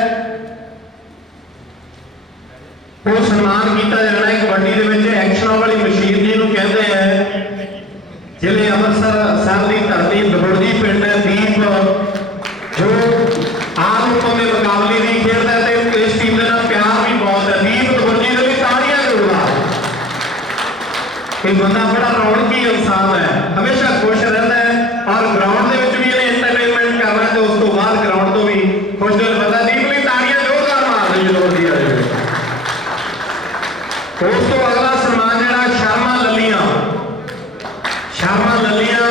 ਉਹ ਸਨਮਾਨ ਕੀਤਾ ਜਾਣਾ ਹੈ ਕਬੱਡੀ ਦੇ ਵਿੱਚ ਐਕਸ਼ਨਾਂ ਵਾਲੀ ਮਸ਼ੀਨ ਜਿਹਨੂੰ ਕਹਿੰਦੇ ਹੈ। ਜ਼ਿਲ੍ਹੇ ਅੰਮ੍ਰਿਤਸਰ ਸਾਹਿਬ ਦੀ ਧਰਤੀ ਦਬੜਦੀ ਪਿੰਡ ਹੈ ਦੀਪ, ਜੋ ਆਮ ਲੋਕਾਂ ਦੇ ਮੁਕਾਬਲੇ ਵੀ ਖੇਡਦਾ ਹੈ ਤੇ ਇਸ ਟੀਮ ਦੇ ਨਾਲ ਪਿਆਰ ਵੀ ਬਹੁਤ ਹੈ। ਦੀਪ ਦਬੜਦੀ ਦੇ ਲਈ ਤਾੜੀਆਂ ਜ਼ਰੂਰ। ਇਹ ਬੰਦਾ ਬੜਾ ਰੌਣਕੀ ਇਨਸਾਨ ਹੈ, ਹਮੇਸ਼ਾ ਖੁਸ਼ ਰਹਿੰਦਾ ਹੈ ਔਰ ਗਰਾਊਂਡ ਦੇ ਵਿੱਚ ਵੀ ਇਹਨੇ ਐਂਟਰਟੇਨਮੈਂਟ ਕਰਨਾ ਤੇ ਉਸ ਤੋਂ ਬਾਅਦ ਗਰਾਊਂਡ ਤੋਂ ਵੀ ਖੁਸ਼ ਦਿਲ ਬੰਦਾ। ਦੀਪ ਲਈ ਤਾੜੀਆਂ ਜ਼ੋਰਦਾਰ ਮਾਰਦੇ ਜਦੋਂ ਦੀ ਆ ਜਾਵੇ। ਉਸ ਤੋਂ ਅਗਲਾ ਸਨਮਾਨ ਜਿਹੜਾ ਸ਼ਰਮਾ ਲੱਲੀਆਂ, ਸ਼ਰਮਾ ਲੱਲੀਆਂ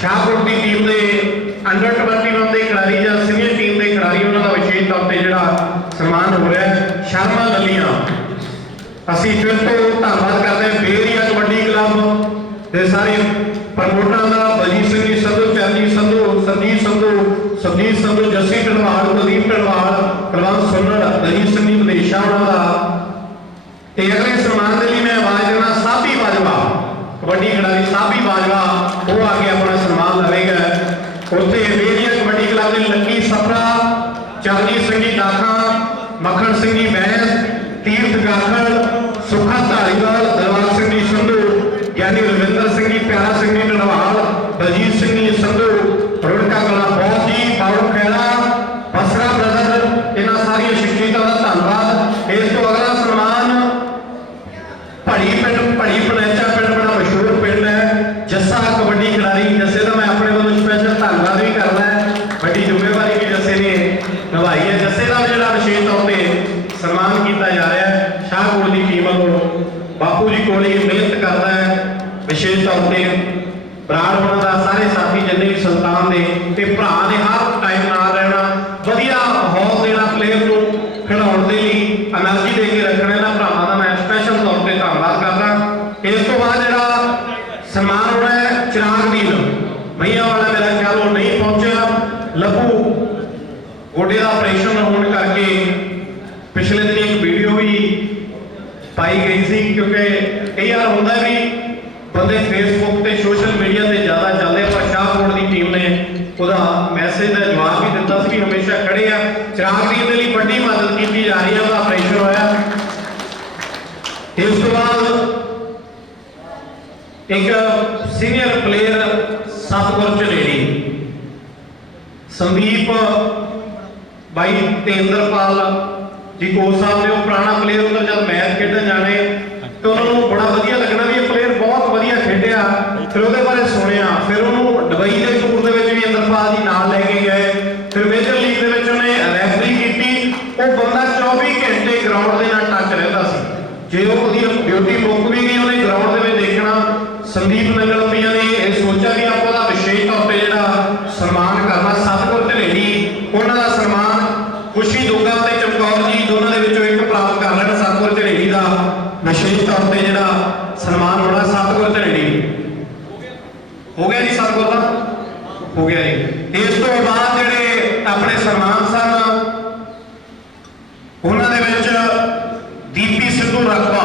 ਸ਼ਾਹਕੋਟ ਦੀ ਟੀਮ ਦੇ ਅੰਡਰ 21 ਦੇ ਖਿਡਾਰੀ ਜਾਂ ਸੀਨੀਅਰ ਟੀਮ ਦੇ ਖਿਡਾਰੀ, ਉਹਨਾਂ ਦਾ ਵਿਸ਼ੇਸ਼ ਤੌਰ ਤੇ ਜਿਹੜਾ ਸਨਮਾਨ ਹੋ ਰਿਹਾ ਹੈ ਸ਼ਰਮਾ ਲੱਲੀਆਂ। ਅਸੀਂ ਫਿਰ ਤੋਂ ਧੰਨਵਾਦ ਕਰਦੇ ਹਾਂ ਬੇਰੀਆ ਕਬੱਡੀ ਕਲੱਬ ਦੇ ਸਾਰੇ ਪ੍ਰਮੋਟਰਾਂ ਦਾ, ਬਲਜੀਤ ਸਿੰਘ ਜੀ ਸੰਧੂ, ਚਰਨਜੀਤ ਸੰਧੂ, ਸਰਜੀਤ ਸੰਧੂ, ਸਬਜੀਤ ਸੰਧੂ, ਜੱਸੀ ਢਲਵਾਲ, ਕੁਲਦੀਪ ਢਲਵਾਲ, ਕੁਲਵੰਤ ਸੁੰਨੜ, ਦਲੀਪ ਸਿੰਘ ਜੀ ਵਿਦੇਸ਼ਾ ਉਹਨਾਂ ਦਾ। ਤੇ ਅਗਲੇ ਸਨਮਾਨ ਦੇ ਲਈ ਮੈਂ ਆਵਾਜ਼ ਦੇਣਾ ਸਾਬੀ ਬਾਜਵਾ, ਕਬੱਡੀ ਖਿਡਾਰੀ ਸਾਬੀ ਬਾਜਵਾ, ਉਹ ਆ ਕੇ ਆਪਣਾ ਸਨਮਾਨ ਲਵੇਗਾ। ਉੱਥੇ ਬੇਰੀਆ ਕਬੱਡੀ ਕਲੱਬ ਦੇ ਲੱਕੀ ਸਫਰਾ, ਚਰਨਜੀਤ ਸਿੰਘ ਜੀ ਦਾਖਾ, ਮੱਖਣ ਸਿੰਘ ਜੀ ਬੈਂਸ, ਤੀਰਥ ਗਾਖੜ, ਸੁਖਾ ਧਾਲੀਵਾਲ, ਦਲਵਾਰ ਸਿੰਘ ਜੀ ਸੰਧੂ, ਗਿਆਨੀ ਰਵਿੰਦਰ ਸਿੰਘ ਜੀ, ਪਿਆਰਾ ਸਿੰਘ ਜੀ ਢਲਵਾਲ, ਬਲਜੀਤ ਸਿੰਘ ਜੀ ਸੰਧੂ, ਰੁੜਕਾ ਕਲਾ ਬਹੁਤ ਜੀ, ਪਾਉ ਖੇੜਾ, ਬਸਰਾ ਬ੍ਰਦਰ, ਇਹਨਾਂ ਸਾਰੀਆਂ ਸ਼ਖਸੀਅਤਾਂ ਦਾ ਧੰਨਵਾਦ। ਇਸ ਤੋਂ ਅਗਲਾ ਸਨਮਾਨ ਭੜੀ ਪਿੰਡ, ਭੜੀ ਪਨੈਚਾ ਪਿੰਡ ਬੜਾ ਮਸ਼ਹੂਰ ਪਿੰਡ ਹੈ, ਜੱਸਾ ਕਬੱਡੀ ਖਿਡਾਰੀ। ਜੱਸੇ ਦਾ ਮੈਂ ਆਪਣੇ ਵੱਲੋਂ ਸਪੈਸ਼ਲ ਧੰਨਵਾਦ ਵੀ ਕਰਦਾ ਹੈ, ਵੱਡੀ ਜ਼ਿੰਮੇਵਾਰੀ ਵੀ ਜੱਸੇ ਨੇ ਨਿਭਾਈ ਹੈ। ਜੱਸੇ ਦਾ ਜਿਹੜਾ ਵਿਸ਼ੇਸ਼ ਤੌਰ ਤੇ ਸਨਮਾਨ ਕੀਤਾ ਜਾ ਰਿਹਾ ਹੈ ਸ਼ਾਹਕੋਟ ਦੀ ਟੀਮ ਵੱਲੋਂ। ਬਾਪੂ ਜੀ ਕੋਲ ਹੀ ਮਿਹਨਤ ਕਰਦਾ ਹੈ ਵਿਸ਼ੇਸ਼ ਤੌਰ ਤੇ ਬਰਾੜ ਹੋਣਾ ਦਾ, ਸਾਰੇ ਸਾਥੀ ਜਿੰਨੇ ਵੀ ਸੁਲਤਾਨ ਦੇ ਤੇ ਭਰਾ ਦੇ ਹਰ ਟਾਈਮ ਨਾਲ ਰਹਿਣਾ, ਵਧੀਆ ਮਾਹੌਲ ਦੇਣਾ ਪਲੇਅਰ ਨੂੰ ਖਿਡਾਉਣ ਦੇ ਲਈ, ਐਨਰਜੀ ਦੇ ਕੇ ਰੱਖਣਾ, ਇਹਨਾਂ ਭਰਾਵਾਂ ਦਾ ਮੈਂ ਸਪੈਸ਼ਲ ਤੌਰ ਤੇ ਧੰਨਵਾਦ ਕਰਦਾ। ਇਸ ਤੋਂ ਬਾਅਦ ਜਿਹੜਾ ਸਨਮਾਨ ਹੋਣਾ ਹੈ ਚਿਰਾਗਦੀਨ ਮਈਆ ਵਾਲਾ, ਮੇਰਾ ਖਿਆਲ ਉਹ ਨਹੀਂ ਪਹੁੰਚਿਆ, ਲੱਭੂ ਗੋਡੇ ਦਾ ਆਪਰੇਸ਼ਨ ਹੋਣ ਕਰਕੇ ਪਿਛਲੇ ਦਿਨ ਇੱਕ ਵੀਡੀਓ ਵੀ ਪਾਈ ਗਈ ਸੀ, ਕਿਉਂਕਿ ਇਹ ਯਾਰ ਹੁੰਦਾ ਵੀ ਬੰਦੇ ਫੇਸਬੁੱਕ ਤੇ ਸੋਸ਼ਲ ਮੀਡੀਆ ਤੇ ਜ਼ਿਆਦਾ ਚੱਲਦੇ, ਪਰ ਸ਼ਾਹਕੋਟ ਦੀ ਟੀਮ ਨੇ ਉਹਦਾ ਮੈਸੇਜ ਦਾ ਜਵਾਬ ਵੀ ਦਿੱਤਾ ਸੀ ਵੀ ਹਮੇਸ਼ਾ ਖੜੇ ਆ। ਚਿਰਾਗਦੀਨ ਦੇ ਲਈ ਵੱਡੀ ਮਦਦ ਕੀਤੀ ਜਾ ਰਹੀ ਹੈ, ਉਹਦਾ ਆਪਰੇਸ਼ਨ ਹੋਇਆ। ਇਸ ਤੋਂ ਬਾਅਦ ਇੱਕ ਸੀਨੀਅਰ ਪਲੇਅਰ ਸਤਗੁਰ ਝਲੇੜੀ, ਸੰਦੀਪ ਬਾਈ ਤੇ ਇੰਦਰਪਾਲ ਜੀ ਕੋਚ ਸਾਹਿਬ ਨੇ, ਉਹ ਪੁਰਾਣਾ ਪਲੇਅਰ ਹੁੰਦਾ, ਜਦ ਮੈਚ ਖੇਡਣ ਜਾਣੇ ਤੇ ਉਹਨਾਂ ਨੂੰ ਬੜਾ ਵਧੀਆ ਲੱਗਣਾ ਵੀ ਇਹ ਪਲੇਅਰ ਬਹੁਤ ਵਧੀਆ ਖੇਡਿਆ, ਫਿਰ ਉਹਦੇ ਬਾਰੇ ਸੁਣਿਆ, ਫਿਰ ਉਹਨੂੰ ਦੁਬਈ ਦੇ ਟੂਰ ਦੇ ਵਿੱਚ ਵੀ ਇੰਦਰਪਾਲ ਜੀ ਨਾਲ ਲੈ ਕੇ ਗਏ, ਫਿਰ ਮੇਜਰ ਲੀਗ ਦੇ ਵਿੱਚ ਉਹਨੇ ਰੈਫਰੀ ਕੀਤੀ। ਉਹ ਬੰਦਾ 24 ਘੰਟੇ ਗਰਾਊਂਡ ਦੇ ਨਾਲ ਟੱਚ ਰਹਿੰਦਾ ਸੀ, ਜੇ ਉਹਦੀ ਡਿਊਟੀ ਮੁੱਕ ਵੀ ਗਈ ਉਹਨੇ ਗਰਾਊਂਡ ਦੇ ਵਿੱਚ ਦੇਖਣਾ। ਸੰਦੀਪ ਨੰਗਲਪੀਆਂ ਨੇ ਇਹ ਸੋਚਿਆ ਵੀ ਆਪਾਂ ਦਾ ਵਿਸ਼ੇਸ਼ ਤੌਰ ਤੇ ਜਿਹੜਾ ਸਨਮਾਨ ਕਰਨਾ ਸਤਗੁਰ ਝਲੇੜੀ, ਉਹਨਾਂ ਦਾ ਸਨਮਾਨ ਖੁਸ਼ੀ ਦੁੱਗਾ ਤੇ ਚਮਕੌਰ ਜੀ ਦੋਨਾਂ ਦੇ ਵਿੱਚੋਂ ਇੱਕ ਪ੍ਰਾਪਤ ਕਰ ਲੈਣਾ। ਸਤਗੁਰ ਝਲੇੜੀ ਦਾ ਵਿਸ਼ੇਸ਼ ਤੌਰ ਤੇ ਜਿਹੜਾ ਸਨਮਾਨ ਹੋਣਾ ਸਤਗੁਰ ਝਲੇੜੀ ਹੋ ਗਿਆ ਜੀ, ਸਤਗੁਰ ਦਾ ਹੋ ਗਿਆ ਜੀ। ਇਸ ਤੋਂ ਬਾਅਦ ਜਿਹੜੇ ਆਪਣੇ ਸਨਮਾਨ ਸਨ ਉਹਨਾਂ ਦੇ ਵਿੱਚ ਦੀਪੀ ਸਿੱਧੂ ਰਕਬਾ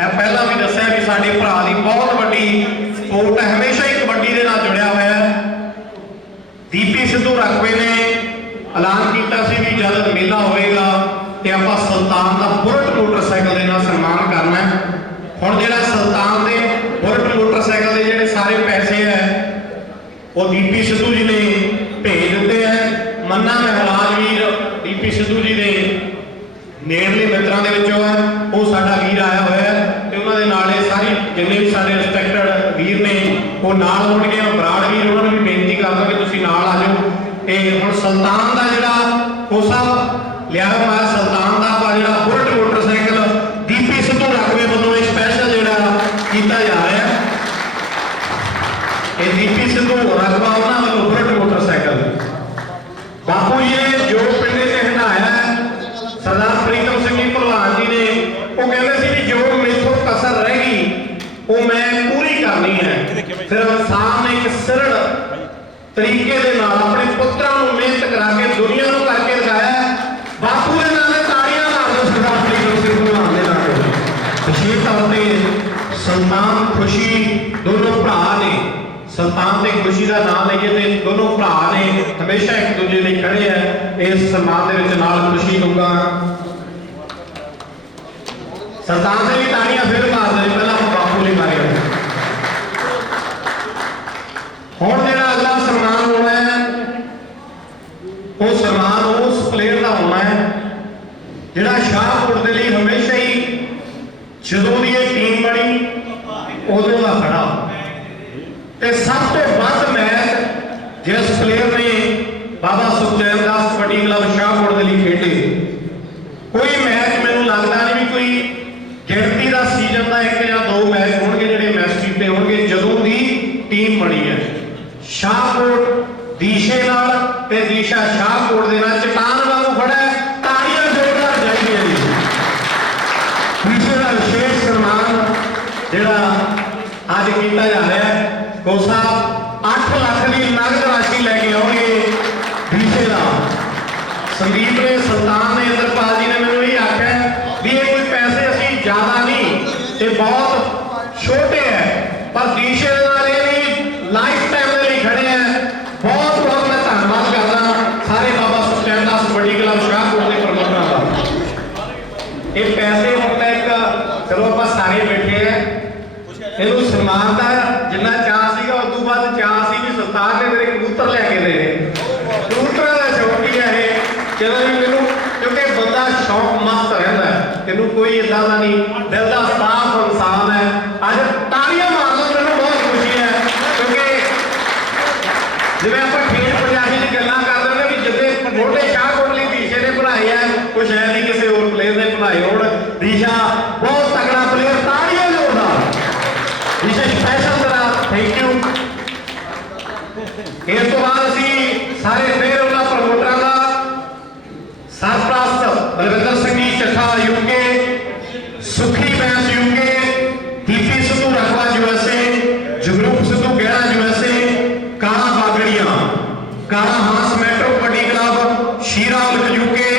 ਹੈ, ਪਹਿਲਾਂ ਵੀ ਦੱਸਿਆ ਵੀ ਸਾਡੇ ਭਰਾ ਦੀ ਬਹੁਤ ਵੱਡੀ ਸਪੋਰਟ ਹੈ, ਹਮੇਸ਼ਾ ਹੀ ਕਬੱਡੀ ਦੇ ਨਾਲ ਜੁੜਿਆ ਹੋਇਆ ਹੈ। ਦੀਪੀ ਸਿੱਧੂ ਰਕਬੇ ਨੇ ਐਲਾਨ ਕੀਤਾ ਸੀ ਵੀ ਜਦ ਮੇਲਾ ਹੋਵੇਗਾ ਤੇ ਆਪਾਂ ਸੁਲਤਾਨ ਦਾ ਬੁਲਟ ਮੋਟਰਸਾਈਕਲ ਦੇ ਨਾਲ ਸਨਮਾਨ ਕਰਨਾ ਹੈ। ਹੁਣ ਜਿਹੜਾ ਸੁਲਤਾਨ ਦੇ ਬੁਲਟ ਮੋਟਰਸਾਈਕਲ ਦੇ ਜਿਹੜੇ ਸਾਰੇ ਪੈਸੇ ਹੈ ਉਹ ਦੀਪੀ ਸਿੱਧੂ ਜੀ ਨੇ ਭੇਜ ਦਿੱਤੇ ਹੈ। ਮੰਨਾ ਮਹਿਰਾਜ ਵੀਰ ਦੀਪੀ ਸਿੱਧੂ ਜੀ ਦੇ ਨੇੜਲੇ ਮਿੱਤਰਾਂ ਦੇ ਵਿੱਚੋਂ ਹੈ, ਉਹ ਸਾਡਾ ਵੀਰ ਆਇਆ ਹੋਇਆ ਹੈ ਤੇ ਉਹਨਾਂ ਦੇ ਨਾਲ ਇਹ ਸਾਰੀ ਜਿੰਨੇ ਵੀ ਸਾਡੇ ਰਿਸਪੈਕਟਡ ਵੀਰ ਨੇ ਉਹ ਨਾਲ ਹੋਣਗੇ। ਬਰਾੜ ਵੀਰ ਉਹਨਾਂ ਨੂੰ ਵੀ ਬੇਨਤੀ ਕਰਦਾ ਕਿ ਤੁਸੀਂ ਨਾਲ ਆ ਜਾਓ। ਇਹ ਹੁਣ ਸੁਲਤਾਨ ਦਾ ਜਿਹੜਾ ਕੋਸਾ ਲਿਆ ਹੋਇਆ ਸੁਲਤਾਨ ਦਾ ਆਪਾਂ ਜਿਹੜਾ ਬੁਲਟ ਮੋਟਰਸਾਈਕਲ ਦੀਪੀ ਸਿੱਧੂ ਰਕਬੇ ਵੱਲੋਂ ਇਹ ਸਪੈਸ਼ਲ ਜਿਹੜਾ ਕੀਤਾ ਜਾ ਰਿਹਾ ਹੈ। ਇਹ ਦੀਪੀ ਸਿੱਧੂ ਰਕਬਾ ਉਹਨਾਂ ਵੱਲੋਂ ਬੁਲਟ ਮੋਟਰਸਾਈਕਲ ਬਾਪੂ ਜੀ ਨੇ ਜੋ ਪਿੰਡੇ ਤੇ ਹੰਡਾਇਆ ਸਰਦਾਰ ਪ੍ਰੀਤਮ ਸਿੰਘ ਜੀ ਭਲਵਾਨ ਜੀ ਨੇ, ਉਹ ਕਹਿੰਦੇ ਸੀ ਵੀ ਜੋ ਮੇਥੋਂ ਕਸਰ ਰਹਿ ਗਈ ਉਹ ਮੈਂ ਪੂਰੀ ਕਰਨੀ ਹੈ। ਫਿਰ ਇਨਸਾਨ ਨੇ ਇੱਕ ਸਰਲ ਤਰੀਕੇ ਦੇ ਨਾਲ ਆਪਣੇ ਪੁੱਤਰਾਂ ਨੂੰ ਮਿਹਨਤ ਕਰਾ ਕੇ ਦੁਨੀਆ ਨੂੰ ਕਰਕੇ ਦਿਖਾਇਆ। ਬਾਪੂ ਦੇ ਨਾਲ ਤਾੜੀਆਂ ਮਾਰ ਦਿਓ ਸਰਦਾਰ ਪ੍ਰੀਤਮ ਸਿੰਘ ਭਲਵਾਨ ਦੇ ਨਾਲ। ਵਿਸ਼ੇਸ਼ ਤੌਰ ਤੇ ਸੁਲਤਾਨ ਖੁਸ਼ੀ ਦੋਨੋਂ ਭਰਾ ਨੇ, ਸੁਲਤਾਨ ਤੇ ਖੁਸ਼ੀ ਦਾ ਨਾਮ ਲਈਏ ਤੇ ਦੋਨੋਂ ਭਰਾ ਨੇ ਹਮੇਸ਼ਾ ਇੱਕ ਦੂਜੇ ਲਈ ਖੜੇ ਆ। ਇਸ ਸਨਮਾਨ ਦੇ ਵਿੱਚ ਨਾਲ ਖੁਸ਼ੀ ਦਊਗਾ। ਸੁਲਤਾਨ ਦੇ ਵੀ ਤਾੜੀਆਂ ਫਿਰ ਮਾਰ ਦੇ, ਪਹਿਲਾਂ ਬਾਪੂ ਲਈ ਮਾਰਿਆ। ਹੁਣ ਜਿਹੜਾ ਅਗਲਾ ਸਨਮਾਨ ਹੋਣਾ ਹੈ ਉਹ ਸਨਮਾਨ ਉਸ ਪਲੇਅਰ ਦਾ ਹੋਣਾ ਹੈ ਜਿਹੜਾ ਸ਼ਾਹਕੋਟ ਦੇ ਲਈ ਹਮੇਸ਼ਾ ਹੀ ਜਦੋਂ ਦੀ ਇਹ ਟੀਮ ਬਣੀ ਉਦੋਂ ਦਾ ਖੜਾ ਤੇ ਸਭ ਤੋਂ ਵੱਧ ਮੈਚ ਜਿਸ ਪਲੇਅਰ ਨੇ ਬਾਬਾ ਸੁਖਚੈਨ ਦਾਸ ਕਬੱਡੀ ਕਲੱਬ ਸ਼ਾਹਕੋਟ ਦੇ ਲਈ ਖੇਡੇ। ਕੋਈ ਮੈਚ ਮੈਨੂੰ ਲੱਗਦਾ ਨਹੀਂ ਵੀ ਕੋਈ ਗਿਣਤੀ ਦਾ ਸੀਜ਼ਨ ਦਾ ਇੱਕ ਜਾਂ ਦੋ ਮੈਚ ਹੋਣਗੇ ਜਿਹੜੇ ਮੈਚ ਕੀਤੇ ਹੋਣਗੇ ਜਦੋਂ ਦੀ ਟੀਮ ਬਣੀ ਹੈ। ਸ਼ਾਹਕੋਟ ਦੀਸ਼ੇ ਨਾਲ ਤੇ ਦੀਸ਼ਾ ਸ਼ਾਹਕੋਟ ਦੇ ਨਾਲ ਚਟਾਨ ਵਾਂਗੂ ਖੜਾ ਹੈ। ਤਾੜੀਆਂ ਜ਼ੋਰਦਾਰ ਚਾਹੀਦੀਆਂ ਜੀ। ਦੀਸ਼ੇ ਦਾ ਵਿਸ਼ੇਸ਼ ਸਨਮਾਨ ਜਿਹੜਾ ਅੱਜ ਕੀਤਾ ਜਾ ਰਿਹਾ ਹੈ। ਕੋਸਾ 8 ਲੱਖ ਦੀ ਨਗਦ ਰਾਸ਼ੀ ਲੈ ਕੇ ਆਉਣਗੇ ਦੀਸ਼ੇ ਦਾ। ਸੰਦੀਪ ਨੇ, ਸੁਲਤਾਨ ਨੇ, ਇੰਦਰਪਾਲ ਜੀ ਨੇ ਮੈਨੂੰ ਇਹ ਆਖਿਆ ਵੀ ਇਹ ਕੋਈ ਪੈਸੇ ਅਸੀਂ ਜ਼ਿਆਦਾ ਨਹੀਂ, ਇਹ ਬਹੁਤ ਛੋਟੇ ਹੈ, ਪਰ ਦੀਸ਼ੇ ਦੇ ਨਾਲ ਇਹ ਵੀ ਲਾਈਫ ਟਾਈਮ ਦੇ ਲਈ ਖੜੇ ਹੈ। ਬਹੁਤ ਬਹੁਤ ਮੈਂ ਧੰਨਵਾਦ ਕਰਦਾ ਸਾਰੇ ਬਾਬਾ ਸੁਖਚੈਨ ਦਾਸ ਕਬੱਡੀ ਕਲੱਬ ਸ਼ਾਹਕੋਟ ਦੇ ਪ੍ਰਮੋਟਰਾਂ ਦਾ। ਇਹ ਪੈਸੇ ਹੁਣ ਤੱਕ ਚਲੋ ਆਪਾਂ ਸਾਰੇ ਬੈਠੇ ਆ, ਇਹਨੂੰ ਸਨਮਾਨ ਦਾ ਜਿੰਨਾ ਚਾਅ ਸੀਗਾ ਉਸ ਤੋਂ ਬਾਅਦ ਚਾਅ ਸੀ ਵੀ ਸੁਲਤਾਨ ਨੇ ਮੇਰੇ ਕਬੂਤਰ ਲੈ ਕੇ ਦੇਣੇ। ਕਬੂਤਰਾਂ ਦਾ ਸ਼ੌਕੀ ਹੈ ਇਹ, ਜਦੋਂ ਵੀ ਮੈਨੂੰ, ਕਿਉਂਕਿ ਬੰਦਾ ਸ਼ੌਕ ਮਸਤ ਰਹਿੰਦਾ ਹੈ, ਇਹਨੂੰ ਕੋਈ ਏਦਾਂ ਦਾ ਨਹੀਂ, ਦਿਲ ਦਾ ਸਾਫ਼ ਇਨਸਾਨ ਹੈ। ਅੱਜ ਤਾੜੀਆਂ ਮਾਰ ਲਓ, ਮੈਨੂੰ ਬਹੁਤ ਖੁਸ਼ੀ ਹੈ ਕਿਉਂਕਿ ਜਿਵੇਂ ਆਪਾਂ ਖੇਡ ਪੰਜਾਬੀ ਦੀ ਗੱਲਾਂ ਕਰਦੇ ਨੇ ਵੀ ਜਿੱਦੇ ਮੋਢੇ ਸ਼ਾਹਕੋਟ ਲਈ ਦੀਸ਼ੇ ਨੇ ਬਣਾਏ ਆ, ਕੁਛ ਹੈ ਨਹੀਂ ਕਿਸੇ ਹੋਰ ਪਲੇਅਰ ਨੇ ਬਣਾਏ ਹੋਣ। ਦੀਸ਼ਾ ਬਹੁਤ ਤਕੜਾ ਪਲੇਅਰ, ਤਾੜੀਆਂ ਜ਼ੋਰਦਾਰ ਦੀਸ਼ਾ ਸਪੈਸ਼ਲ ਤਰ੍ਹਾਂ ਥੈਂਕ ਯੂ। ਇਸ ਤੋਂ ਬਾਅਦ ਅਸੀਂ ਸਾਰੇ ਫੇਰ ਉਹਨਾਂ ਪ੍ਰਮੋਟਰਾਂ ਦਾ ਸਰਪ੍ਰਸਤ Balwinder Singh ji Chattha UK, Sukhi Bains UK, Deepi Sidhu Rakba USA, Jagroop Sidhu Gehra USA, Kala Bagarian, Kala Hans Metro Kabaddi Club Sheera Aulakh UK,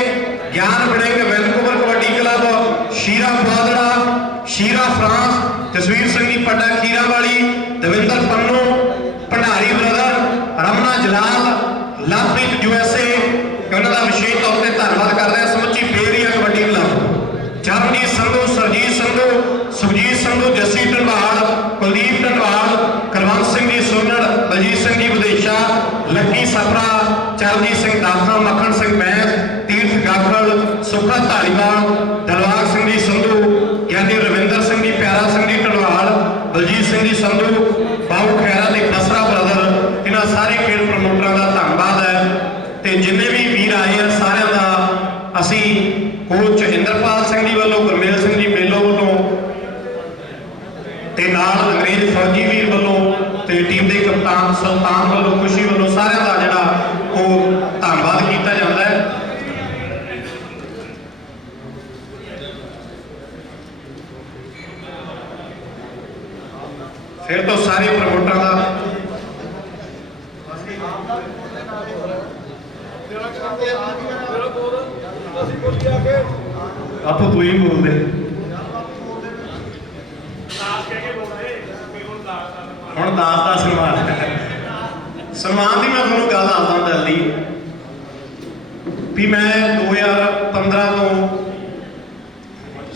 Gian Warring Vancouver Kabaddi Club, Sheera Badra, Sheera France, Jasvir Singh ji Padda Kheerawali, Davinder Pannu, Bhandari brother, Ramana Jalal, Lovepreet USA, ਉਹਨਾਂ ਦਾ ਵਿਸ਼ੇਸ਼ ਤੌਰ ਤੇ ਧੰਨਵਾਦ ਕਰਦੇ ਹਾਂ। ਸਮੁੱਚੀ ਬੇਰੀਆ ਕਬੱਡੀ ਕਲੱਬ, ਚਰਨਜੀਤ ਸੰਧੂ, ਸਰਜੀਤ ਸੰਧੂ, ਸੁਖਜੀਤ ਸੰਧੂ, ਜੱਸੀ ਢੰਡਵਾਲ, ਕੁਲਦੀਪ ਢੰਡਵਾਲ, ਕੁਲਵੰਤ ਸਿੰਘ ਜੀ ਸੋਨੜ, ਬਲਜੀਤ ਸਿੰਘ ਜੀ ਵਿਦੇਸ਼ਾ, ਲੱਕੀ ਸਪਰਾ, ਚਰਨਜੀਤ ਸਿੰਘ ਦਾਖਾ, ਮੱਖਣ ਸਿੰਘ ਬੈਂਸ, ਤੀਰਥ ਗਾਖਲ, ਸੁਖਾ ਧਾਲੀਵਾਲ, ਦਲਵਾਗ ਸਿੰਘ ਜੀ ਸੰਧੂ, ਗਿਆਨੀ ਰਵਿੰਦਰ ਸਿੰਘ ਜੀ, ਪਿਆਰਾ ਸਿੰਘ ਜੀ ਢੰਡਵਾਲ, ਬਲਜੀਤ ਸਿੰਘ ਜੀ ਸੰਧੂ, ਬਾਬੂ ਖੈਰਾ ਤੇ ਬਸਰਾ ਬ੍ਰਦਰ, ਇਹਨਾਂ ਸਾਰੇ ਖੇਡ ਪ੍ਰਮੋਟਰਾਂ ਦਾ ਧੰਨਵਾਦ ਹੈ। ਤੇ ਜਿੰਨੇ ਵੀ ਵੀਰ ਆਏ ਆ ਸਾਰਿਆਂ ਦਾ ਅਸੀਂ ਕੋਚ ਇੰਦਰਪਾਲ ਸਿੰਘ ਜੀ ਵੱਲੋਂ, ਗੁਰਮੇਲ ਸਿੰਘ ਜੀ ਮੇਲੋ ਵੱਲੋਂ ਤੇ ਨਾਲ ਅੰਗਰੇਜ਼ ਫੌਜੀ ਵੀਰ ਵੱਲੋਂ ਤੇ ਟੀਮ ਦੇ ਕਪਤਾਨ ਸੁਲਤਾਨ ਵੱਲੋਂ, ਖੁਸ਼ੀ ਵੱਲੋਂ ਸਾਰਿਆਂ ਦਾ ਜਿਹੜਾ ਉਹ ਧੰਨਵਾਦ ਕੀਤਾ ਜਾਂਦਾ ਹੈ। ਫਿਰ ਤੋਂ ਸਾਰੇ ਪ੍ਰਮੋਟਰਾਂ ਦਾ ਆਪੋ ਤੂੰ ਹੀ ਬੋਲਦੇ ਹੁਣ ਦਾਸ ਦਾ ਸਨਮਾਨ ਦੀ ਮੈਂ ਤੁਹਾਨੂੰ ਗੱਲ ਦੱਸਦਾ ਜਲਦੀ ਵੀ ਮੈਂ 2015 ਤੋਂ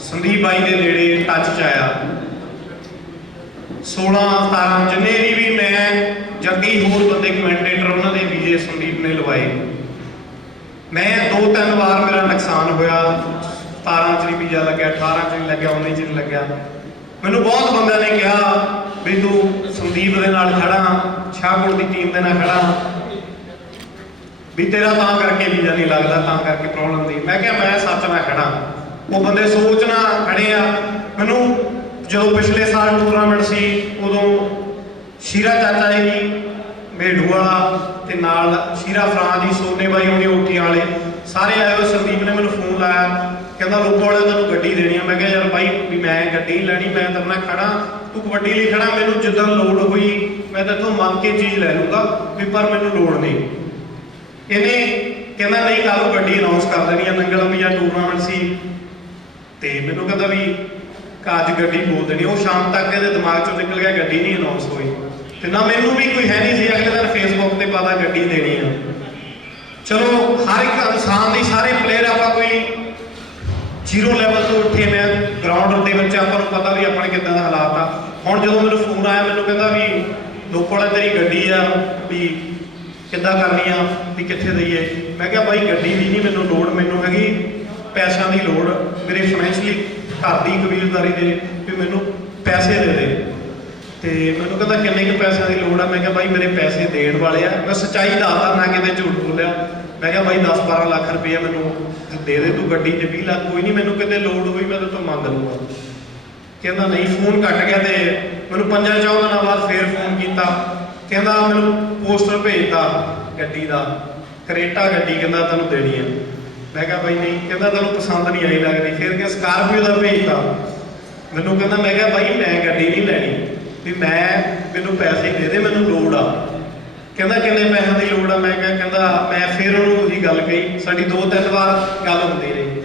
ਸੰਦੀਪ ਬਾਈ ਦੇ ਨੇੜੇ ਟੱਚ 'ਚ ਆਇਆ 16 17 ਜਿੰਨੇ ਵੀ ਮੈਂ ਜੱਗੀ ਹੋਰ ਬੰਦੇ ਕਮੈਂਟੇਟਰ ਉਹਨਾਂ ਦੇ ਵੀਜ਼ੇ ਸੰਦੀਪ ਨੇ ਲਵਾਏ। ਮੈਂ 2-3 ਵਾਰ ਮੇਰਾ ਨੁਕਸਾਨ ਹੋਇਆ। 17 ਚ ਨਹੀਂ ਵੀਜ਼ਾ ਲੱਗਿਆ, 18 ਚ ਨਹੀਂ ਲੱਗਿਆ, 19 ਚ ਨਹੀਂ ਲੱਗਿਆ। ਮੈਨੂੰ ਬਹੁਤ ਬੰਦਿਆਂ ਨੇ ਕਿਹਾ ਵੀ ਤੂੰ ਸੰਦੀਪ ਦੇ ਨਾਲ ਖੜਾ, ਸ਼ਾਹਕੋਟ ਦੀ ਟੀਮ ਦੇ ਨਾਲ ਖੜਾ, ਵੀ ਤੇਰਾ ਤਾਂ ਕਰਕੇ ਵੀਜ਼ਾ ਨਹੀਂ ਲੱਗਦਾ, ਤਾਂ ਕਰਕੇ ਪ੍ਰੋਬਲਮ ਦੀ। ਮੈਂ ਕਿਹਾ ਮੈਂ ਸੱਚ ਨਾਲ ਖੜਾ। ਉਹ ਬੰਦੇ ਸੋਚਣਾ ਖੜੇ ਆ। ਮੈਨੂੰ ਜਦੋਂ ਪਿਛਲੇ ਸਾਲ ਟੂਰਨਾਮੈਂਟ ਸੀ ਉਦੋਂ ਸ਼ੀਰਾ ਚਾਚਾ ਜੀ ਮੇਢੂ ਵਾਲਾ ਤੇ ਨਾਲ ਸ਼ੀਰਾ ਫਰਾਂ ਜੀ, ਸੋਨੇ ਬਾਈ ਹੋਣੀ ਓਠੀਆਂ ਵਾਲੇ ਸਾਰੇ ਆਏ ਹੋਏ। ਸੰਦੀਪ ਨੇ ਮੈਨੂੰ ਫੋਨ ਲਾਇਆ, ਕਹਿੰਦਾ ਲੋਕੋ ਵਾਲੇ ਤੈਨੂੰ ਗੱਡੀ ਦੇਣੀ ਆ। ਮੈਂ ਕਿਹਾ ਯਾਰ ਬਾਈ ਵੀ ਮੈਂ ਗੱਡੀ ਨਹੀਂ ਲੈਣੀ, ਮੈਂ ਤੇਰੇ ਨਾਲ ਖੜਾ, ਤੂੰ ਕਬੱਡੀ ਲਈ ਖੜਾ, ਮੈਨੂੰ ਜਿੱਦਾਂ ਲੋੜ ਹੋਈ ਮੈਂ ਤੇਥੋਂ ਮੰਗ ਕੇ ਚੀਜ਼ ਲੈ ਲੂੰਗਾ, ਵੀ ਪਰ ਮੈਨੂੰ ਲੋੜ ਨਹੀਂ। ਇਹਨੇ ਕਹਿੰਦਾ ਨਹੀਂ ਕੱਲ੍ਹ ਨੂੰ ਗੱਡੀ ਅਨਾਉਂਸ ਕਰ ਦੇਣੀ ਆ। ਨੰਗਲ ਅੰਬੀਆ ਟੂਰਨਾਮੈਂਟ ਸੀ ਤੇ ਮੈਨੂੰ ਕਹਿੰਦਾ ਵੀ ਅੱਜ ਗੱਡੀ ਬੋਲ ਦੇਣੀ। ਉਹ ਸ਼ਾਮ ਤੱਕ ਇਹਦੇ ਦਿਮਾਗ ਚੋਂ ਨਿਕਲ ਗਿਆ, ਗੱਡੀ ਨਹੀਂ ਅਨਾਉਂਸ ਹੋਈ ਤੇ ਨਾ ਮੈਨੂੰ ਵੀ ਕੋਈ ਹੈ ਨਹੀਂ ਸੀ। ਅਗਲੇ ਦਿਨ ਫੇਸਬੁੱਕ ਤੇ ਪਤਾ ਗੱਡੀ ਦੇਣੀ ਆ। ਚਲੋ ਹਰ ਇੱਕ ਇਨਸਾਨ ਦੀ, ਸਾਰੇ ਪਲੇਅਰ ਆਪਾਂ ਕੋਈ ਜ਼ੀਰੋ ਲੈਵਲ ਤੋਂ ਉੱਠੇ। ਮੈਂ ਗਰਾਊਂਡ ਦੇ ਵਿੱਚ ਆਪਾਂ ਨੂੰ ਪਤਾ ਵੀ ਆਪਣੇ ਕਿੱਦਾਂ ਦਾ ਹਾਲਾਤ ਆ। ਹੁਣ ਜਦੋਂ ਮੈਨੂੰ ਫੋਨ ਆਇਆ, ਮੈਨੂੰ ਕਹਿੰਦਾ ਵੀ ਲੋਕੋ ਵਾਲਾ ਤੇਰੀ ਗੱਡੀ ਆ, ਵੀ ਕਿੱਦਾਂ ਕਰਨੀ ਆ, ਵੀ ਕਿੱਥੇ ਦਈਏ। ਮੈਂ ਕਿਹਾ ਬਾਈ ਗੱਡੀ ਦੀ ਨਹੀਂ ਮੈਨੂੰ ਲੋੜ, ਮੈਨੂੰ ਹੈਗੀ ਪੈਸਿਆਂ ਦੀ ਲੋੜ। ਮੇਰੇ ਫਾਈਨੈਂਸ਼ਲੀ ਘਰ ਦੀ ਕਬੀਲਦਾਰੀ ਦੇ ਵੀ ਮੈਨੂੰ ਪੈਸੇ ਦੇ ਦੇ। ਤੇ ਮੈਨੂੰ ਕਹਿੰਦਾ ਕਿੰਨੇ ਕੁ ਪੈਸਿਆਂ ਦੀ ਲੋੜ ਆ। ਮੈਂ ਕਿਹਾ ਬਾਈ ਮੇਰੇ ਪੈਸੇ ਦੇਣ ਵਾਲੇ ਆ। ਮੈਂ ਸੱਚਾਈ ਦੱਸਦਾ, ਨਾ ਕਿਤੇ ਝੂਠ ਬੋਲਿਆ। ਮੈਂ ਕਿਹਾ ਬਾਈ 10-12 ਲੱਖ ਰੁਪਏ ਮੈਨੂੰ ਦੇ ਦੇ ਤੂੰ ਗੱਡੀ 'ਚ 20 ਲੱਖ ਕੋਈ ਨਹੀਂ, ਮੈਨੂੰ ਕਿਤੇ ਲੋੜ ਹੋਈ ਮੈਂ ਤੋਂ ਮੰਗ ਲੂੰਗਾ। ਕਹਿੰਦਾ ਨਹੀਂ। ਫੋਨ ਕੱਟ ਗਿਆ ਤੇ ਮੈਨੂੰ 5-4 ਦਿਨਾਂ ਬਾਅਦ ਫੇਰ ਫੋਨ ਕੀਤਾ। ਕਹਿੰਦਾ ਮੈਨੂੰ ਪੋਸਟਰ ਭੇਜਤਾ ਗੱਡੀ ਦਾ, ਕਰੇਟਾ ਗੱਡੀ ਕਹਿੰਦਾ ਤੈਨੂੰ ਦੇਣੀ ਆ। ਮੈਂ ਕਿਹਾ ਬਾਈ ਨਹੀਂ। ਕਹਿੰਦਾ ਤੈਨੂੰ ਪਸੰਦ ਨਹੀਂ ਆਈ ਲੱਗਦੀ। ਫਿਰ ਕਿ ਸਕਾਰਪੀਓ ਦਾ ਭੇਜਤਾ ਮੈਨੂੰ। ਕਹਿੰਦਾ ਮੈਂ ਕਿਹਾ ਬਾਈ ਮੈਂ ਗੱਡੀ ਨਹੀਂ ਲੈਣੀ, ਵੀ ਮੈਨੂੰ ਪੈਸੇ ਦੇ ਦੇ, ਮੈਨੂੰ ਲੋੜ ਆ। ਕਹਿੰਦਾ ਕਿੰਨੇ ਪੈਸਿਆਂ ਦੀ ਲੋੜ ਆ। ਮੈਂ ਕਿਹਾ ਕਹਿੰਦਾ ਮੈਂ ਫਿਰ ਉਹਨੂੰ ਉਹੀ ਗੱਲ ਕਹੀ। ਸਾਡੀ 2-3 ਵਾਰ ਗੱਲ ਹੁੰਦੀ ਰਹੀ।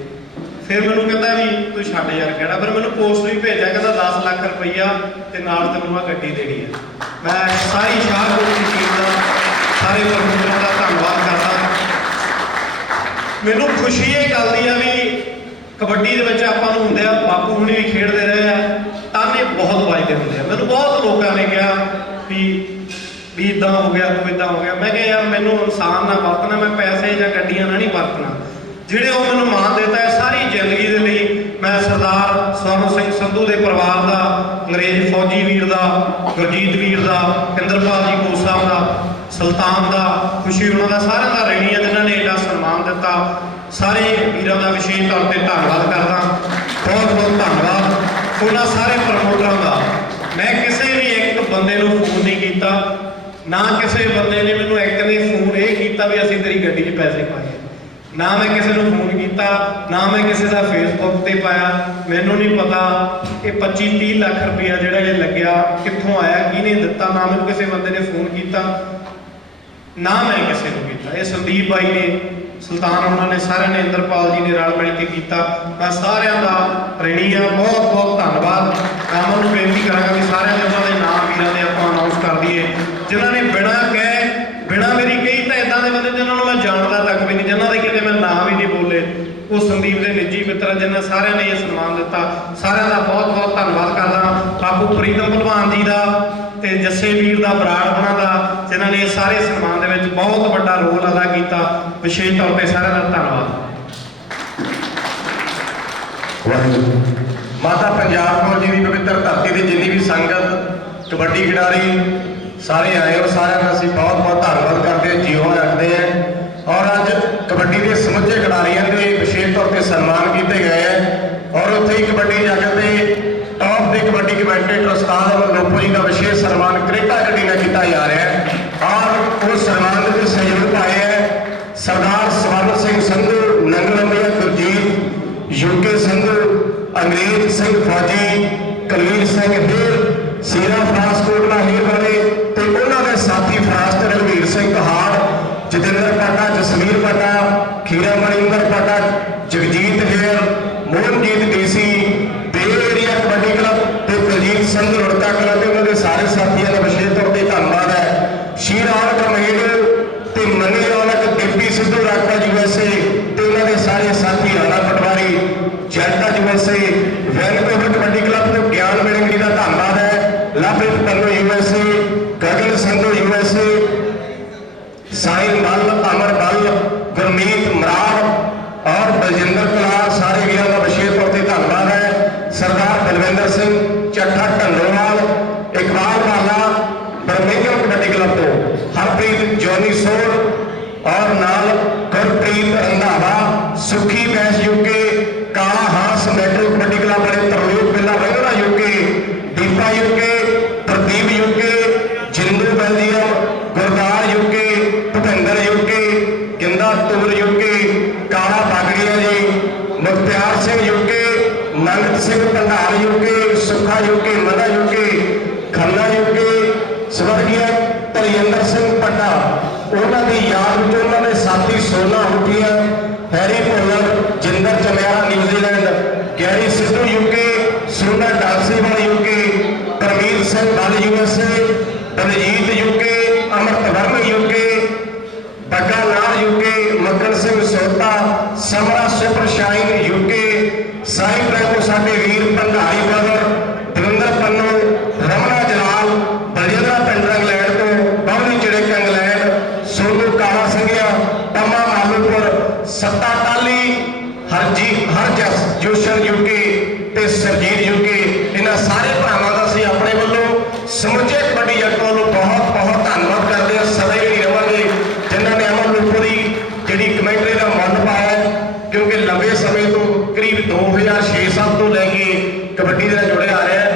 ਫਿਰ ਮੈਨੂੰ ਕਹਿੰਦਾ ਵੀ ਤੂੰ ਛੱਡ ਯਾਰ ਕਿਹੜਾ। ਫਿਰ ਮੈਨੂੰ ਪੋਸਟ ਵੀ ਭੇਜਿਆ, ਕਹਿੰਦਾ 10 ਲੱਖ ਰੁਪਈਆ ਤੇ ਨਾਲ ਤੈਨੂੰ ਆ ਗੱਡੀ ਦੇਣੀ ਹੈ। ਮੈਂ ਸਾਰੀ ਸ਼ਾਹਕੋਟ ਦੀ ਟੀਮ ਦਾ, ਸਾਰੇ ਪ੍ਰਬੰਧਕਾਂ ਦਾ ਧੰਨਵਾਦ ਕਰਦਾ। ਮੈਨੂੰ ਖੁਸ਼ੀ ਇਹ ਗੱਲ ਦੀ ਆ ਵੀ ਕਬੱਡੀ ਦੇ ਵਿੱਚ ਆਪਾਂ ਨੂੰ ਹੁੰਦੇ ਆ, ਬਾਪੂ ਹੁਣੀ ਵੀ ਖੇਡਦੇ ਰਹੇ ਆ, ਤਾਨੇ ਬਹੁਤ ਵੱਜਦੇ ਹੁੰਦੇ ਆ। ਮੈਨੂੰ ਬਹੁਤ ਲੋਕਾਂ ਨੇ ਕਿਹਾ ਵੀ ਇੱਦਾਂ ਹੋ ਗਿਆ, ਤੂੰ ਇੱਦਾਂ ਹੋ ਗਿਆ। ਮੈਂ ਕਿਹਾ ਯਾਰ ਮੈਨੂੰ ਇਨਸਾਨ ਨਾਲ ਵਰਤਣਾ, ਮੈਂ ਪੈਸੇ ਜਾਂ ਗੱਡੀਆਂ ਨਾਲ ਨਹੀਂ ਵਰਤਣਾ। ਜਿਹੜੇ ਉਹ ਮੈਨੂੰ ਮਾਣ ਦਿੱਤਾ ਹੈ ਸਾਰੀ ਜ਼ਿੰਦਗੀ ਦੇ ਲਈ। ਮੈਂ ਸਰਦਾਰ ਸਵਰਨ ਸਿੰਘ ਸੰਧੂ ਦੇ ਪਰਿਵਾਰ ਦਾ, ਅੰਗਰੇਜ਼ ਫੌਜੀ ਵੀਰ ਦਾ, ਗੁਰਜੀਤ ਵੀਰ ਦਾ, ਇੰਦਰਪਾਲ ਜੀ ਕੋਸਾ ਦਾ, ਸੁਲਤਾਨ ਦਾ, ਖੁਸ਼ੀ ਉਹਨਾਂ ਦਾ, ਸਾਰਿਆਂ ਦਾ ਰਹਿਣੀ ਹੈ ਜਿਨ੍ਹਾਂ ਨੇ ਐਡਾ ਸਨਮਾਨ ਦਿੱਤਾ। ਸਾਰੇ ਵੀਰਾਂ ਦਾ ਵਿਸ਼ੇਸ਼ ਤੌਰ ਤੇ ਧੰਨਵਾਦ ਕਰਦਾ। ਬਹੁਤ ਬਹੁਤ ਧੰਨਵਾਦ ਉਹਨਾਂ ਸਾਰੇ ਪ੍ਰਮੋਟਰਾਂ ਦਾ। ਮੈਂ ਕਿਸੇ ਵੀ ਇੱਕ ਬੰਦੇ ਨੂੰ ਫੋਨ ਨਹੀਂ ਕੀਤਾ, ਨਾ ਕਿਸੇ ਬੰਦੇ ਨੇ ਮੈਨੂੰ ਇੱਕ ਨੇ ਫੋਨ ਇਹ ਕੀਤਾ ਵੀ ਅਸੀਂ ਤੇਰੀ ਗੱਡੀ 'ਚ ਪੈਸੇ ਪਾਏ। ਨਾ ਮੈਂ ਕਿਸੇ ਨੂੰ ਫੋਨ ਕੀਤਾ, ਨਾ ਮੈਂ ਕਿਸੇ ਦਾ ਫੇਸਬੁੱਕ ਤੇ ਪਾਇਆ। ਮੈਨੂੰ ਨਹੀਂ ਪਤਾ ਇਹ 25-30 ਲੱਖ ਰੁਪਇਆ ਜਿਹੜਾ ਇਹ ਲੱਗਿਆ ਕਿੱਥੋਂ ਆਇਆ, ਕਿਹਨੇ ਦਿੱਤਾ। ਨਾ ਮੈਨੂੰ ਕਿਸੇ ਬੰਦੇ ਨੇ ਫੋਨ ਕੀਤਾ, ਨਾ ਮੈਂ ਕਿਸੇ ਨੂੰ ਕੀਤਾ। ਇਹ ਸੰਦੀਪ ਬਾਈ ਨੇ, ਸੁਲਤਾਨ ਉਹਨਾਂ ਨੇ, ਸਾਰਿਆਂ ਨੇ, ਇੰਦਰਪਾਲ ਜੀ ਨੇ ਰਲ ਮਿਲ ਕੇ ਕੀਤਾ। ਮੈਂ ਸਾਰਿਆਂ ਦਾ ਰਣੀ ਆ, ਬਹੁਤ ਬਹੁਤ ਧੰਨਵਾਦ। ਰਾਮ ਨੂੰ ਬੇਨਤੀ ਕਰਾਂਗਾ ਵੀ ਸਾਰਿਆਂ ਦੇ ਉਹਨਾਂ ਦੇ ਨਾਮ ਵੀਰਾਂ ਦੇ ਆਪਾਂ ਅਨਾਉਂਸ ਕਰ ਦਈਏ, ਜਿਨ੍ਹਾਂ ਨੇ ਬਿਨਾਂ ਕਹੇ, ਬਿਨਾਂ ਮੇਰੀ ਕਹੀ ਤਾਂ ਇਦਾਂ ਦੇ ਬੰਦੇ ਜਿਨ੍ਹਾਂ ਨੂੰ ਮੈਂ ਜਾਣਦਾ ਤੱਕ ਵੀ ਨਹੀਂ, ਜਿਨ੍ਹਾਂ ਦੇ ਕਿਤੇ ਮੈਂ ਨਾਮ ਵੀ ਨਹੀਂ ਬੋਲੇ, ਉਹ ਸੰਦੀਪ ਦੇ ਨਿੱਜੀ ਮਿੱਤਰ ਜਿਨ੍ਹਾਂ ਸਾਰਿਆਂ ਨੇ ਇਹ ਸਨਮਾਨ ਦਿੱਤਾ। ਸਾਰਿਆਂ ਦਾ ਬਹੁਤ ਬਹੁਤ ਧੰਨਵਾਦ ਕਰਦਾ। ਬਾਪੂ ਪ੍ਰੀਤਮ ਭਲਵਾਨ ਜੀ ਦਾ ਤੇ ਜੱਸੇ ਵੀਰ ਦਾ, ਬਰਾੜ ਉਹਨਾਂ ਦਾ, ਜਿਨ੍ਹਾਂ ਨੇ ਸਾਰੇ ਸਨਮਾਨ ਦੇ ਵਿੱਚ ਬਹੁਤ ਵੱਡਾ ਰੋਲ ਅਦਾ ਕੀਤਾ। ਵਿਸ਼ੇਸ਼ ਤੌਰ ਤੇ ਸਾਰਿਆਂ ਦਾ ਧੰਨਵਾਦ। ਮਾਤਾ ਪੰਜਾਬ ਕੌਰ ਜੀ ਦੀ ਪਵਿੱਤਰ ਧਰਤੀ ਤੇ ਜਿੰਨੀ ਵੀ ਸੰਗਤ, ਕਬੱਡੀ ਖਿਡਾਰੀ ਸਾਰੇ ਆਏ ਹੋ, ਸਾਰਿਆਂ ਦਾ ਅਸੀਂ ਬਹੁਤ ਬਹੁਤ ਧੰਨਵਾਦ ਕਰਦੇ ਹਾਂ, ਜੀਓ ਰੱਖਦੇ ਹਾਂ। ਔਰ ਅੱਜ ਕਬੱਡੀ ਦੇ ਸਮੁੱਚੇ ਖਿਡਾਰੀਆਂ ਦੇ ਵਿਸ਼ੇਸ਼ ਤੌਰ ਤੇ ਸਨਮਾਨ ਕੀਤੇ ਗਏ ਹੈ। ਔਰ ਉੱਥੇ ਹੀ ਕਬੱਡੀ ਜਗਤ ਦੇ ਟੌਪ ਦੇ ਕਬੱਡੀ ਕਮੈਂਟੇਟਰ ਉਸਤਾਦ ਅਮਰ ਲੋਪੋ ਜੀ ਦਾ ਵਿਸ਼ੇਸ਼ ਸਨਮਾਨ ਕਰੇਟਾ ਗੱਡੀ ਨਾਲ ਕੀਤਾ ਜਾ ਰਿਹਾ ਹੈ। ਔਰ ਉਹ ਸਨਮਾਨ ਦੇ ਸਹਿਯੋਗ ਪਾਏ ਹੈ ਸਰਦਾਰ ਸਵਰਨ ਸਿੰਘ ਸੰਧੂ, ਨੰਗਲ ਅੰਬੀਆ ਗੁਰਜੀਤ, ਯੂਕੇ ਸੰਧੂ, ਅੰਗਰੇਜ਼ ਸਿੰਘ ਫੌਜੀ, ਕਲਵੀਰ ਸਿੰਘ ਹੇਰ, ਸੀਰਾ ਫਰਾਂਸਕੋਟ ਹੇਰ ਵਾਲੇ ਤੇ ਉਹਨਾਂ ਦੇ ਸਾਥੀ ਫਰਾਂਸ ਰਣਵੀਰ ਸਿੰਘ ਕਹਾੜ, ਜਤਿੰਦਰ ਪਾਟਾ, ਜਸਵੀਰ ਪਾਟਾ, ਖੀਰਾ ਮਣਿੰਦਰ ਪਾਟਾ, ਜਗਜੀਤ ਹੇਰ, ਮੋਹਨਜੀਤ ਡੀਸੀ, ਬੇਲ ਏਰੀਆ ਕਬੱਡੀ ਕਲੱਬ ਤੇ ਕੁਲਜੀਤ ਸਿੰਘ ਰੁੜਕਾ ਕਲੱਬ ਤੇ ਉਹਨਾਂ ਦੇ ਸਾਰੇ ਸਾਥੀਆਂ ਦਾ ਵਿਸ਼ੇਸ਼ ਤੌਰ ਤੇ ਧੰਨਵਾਦ ਹੈ। ਸ਼ੀਰ ਔਲਕ ਮਹੀਲ ਤੇ ਮਨੀ ਔਲਕ, ਡਿਪਟੀ ਸਿੱਧੂ ਰਾਕਾ USA ਤੇ ਉਹਨਾਂ ਦੇ ਸਾਰੇ ਸਾਥੀ, Rana Patwari, Jenta USA, Vancouver Kabaddi Club ਤੇ ਗਿਆਨ ਮਿਲਣ ਜੀ ਦਾ ਧੰਨਵਾਦ ਹੈ। ਲਵ साहिल बल, अमर बल, गुरमीत मरार और बलजिंदर कुमार, सारे वीरों का विशेष तौर पर धन्यवाद है। सरदार बलविंदर सिंह चट्ठा ढंडोवाल, इकबाल वाला बर्मिंघम कबड्डी क्लब तो, हरप्रीत जॉनी सोल और नाल गुरप्रीत रंधावा, सुखी बैस यूके, काला हास मेट्रो कबड्डी क्लब वाले Tarlok Billa Rangla UK, Deepa UK, Pradeep UK, Jindu Belgium, Gurdar UK, Bhupinder UK, Ginda Toor UK, Kala Bagaria ji, Mukhtiar Singh UK, Nangat Singh भंडार यूके, सुखा यूके, मना यूके, खन्ना यूके, स्वर्गीय तलजिंदर सिंह पट्टा उन्होंने याद में उन्होंने साथी Sona Hutia, Harry Bholar, Jinder Chamaira New Zealand, Garry Sidhu UK, Suna Dansiwal UK, Parmeet Singh Bal USA, Baljit UK, Amrit Varm UK, Bagga Lal UK, Makkan Singh Sota, Samra super shine UK, Sai Prabhu साडे वीर भंडारी ब्रदर, दविंदर पन्नू, रमना जलाल, बलजिंदरा पिंड इंग्लैंड तो, बबली चिड़क इंग्लैंड, सोनू काला सिंघिया, पम्मा मालूपुर, सत्ता टाली, हरजस जोशन यूके ते सरजीत यूके, इन्हां सारे भरावां दा असीं अपने वल्लों समुचे कबड्डी जगत वल्लों बहुत बहुत धन्नवाद करते हैं। सदैव ही रवांगे जिन्हां ने अमन लूपो दी जिहड़ी कमेंटरी दा मुੱਲ पाया है, क्योंकि लंबे समय तो करीब 2006-7 तो लैके कबड्डी दे नाल जुड़े आ रहे हैं।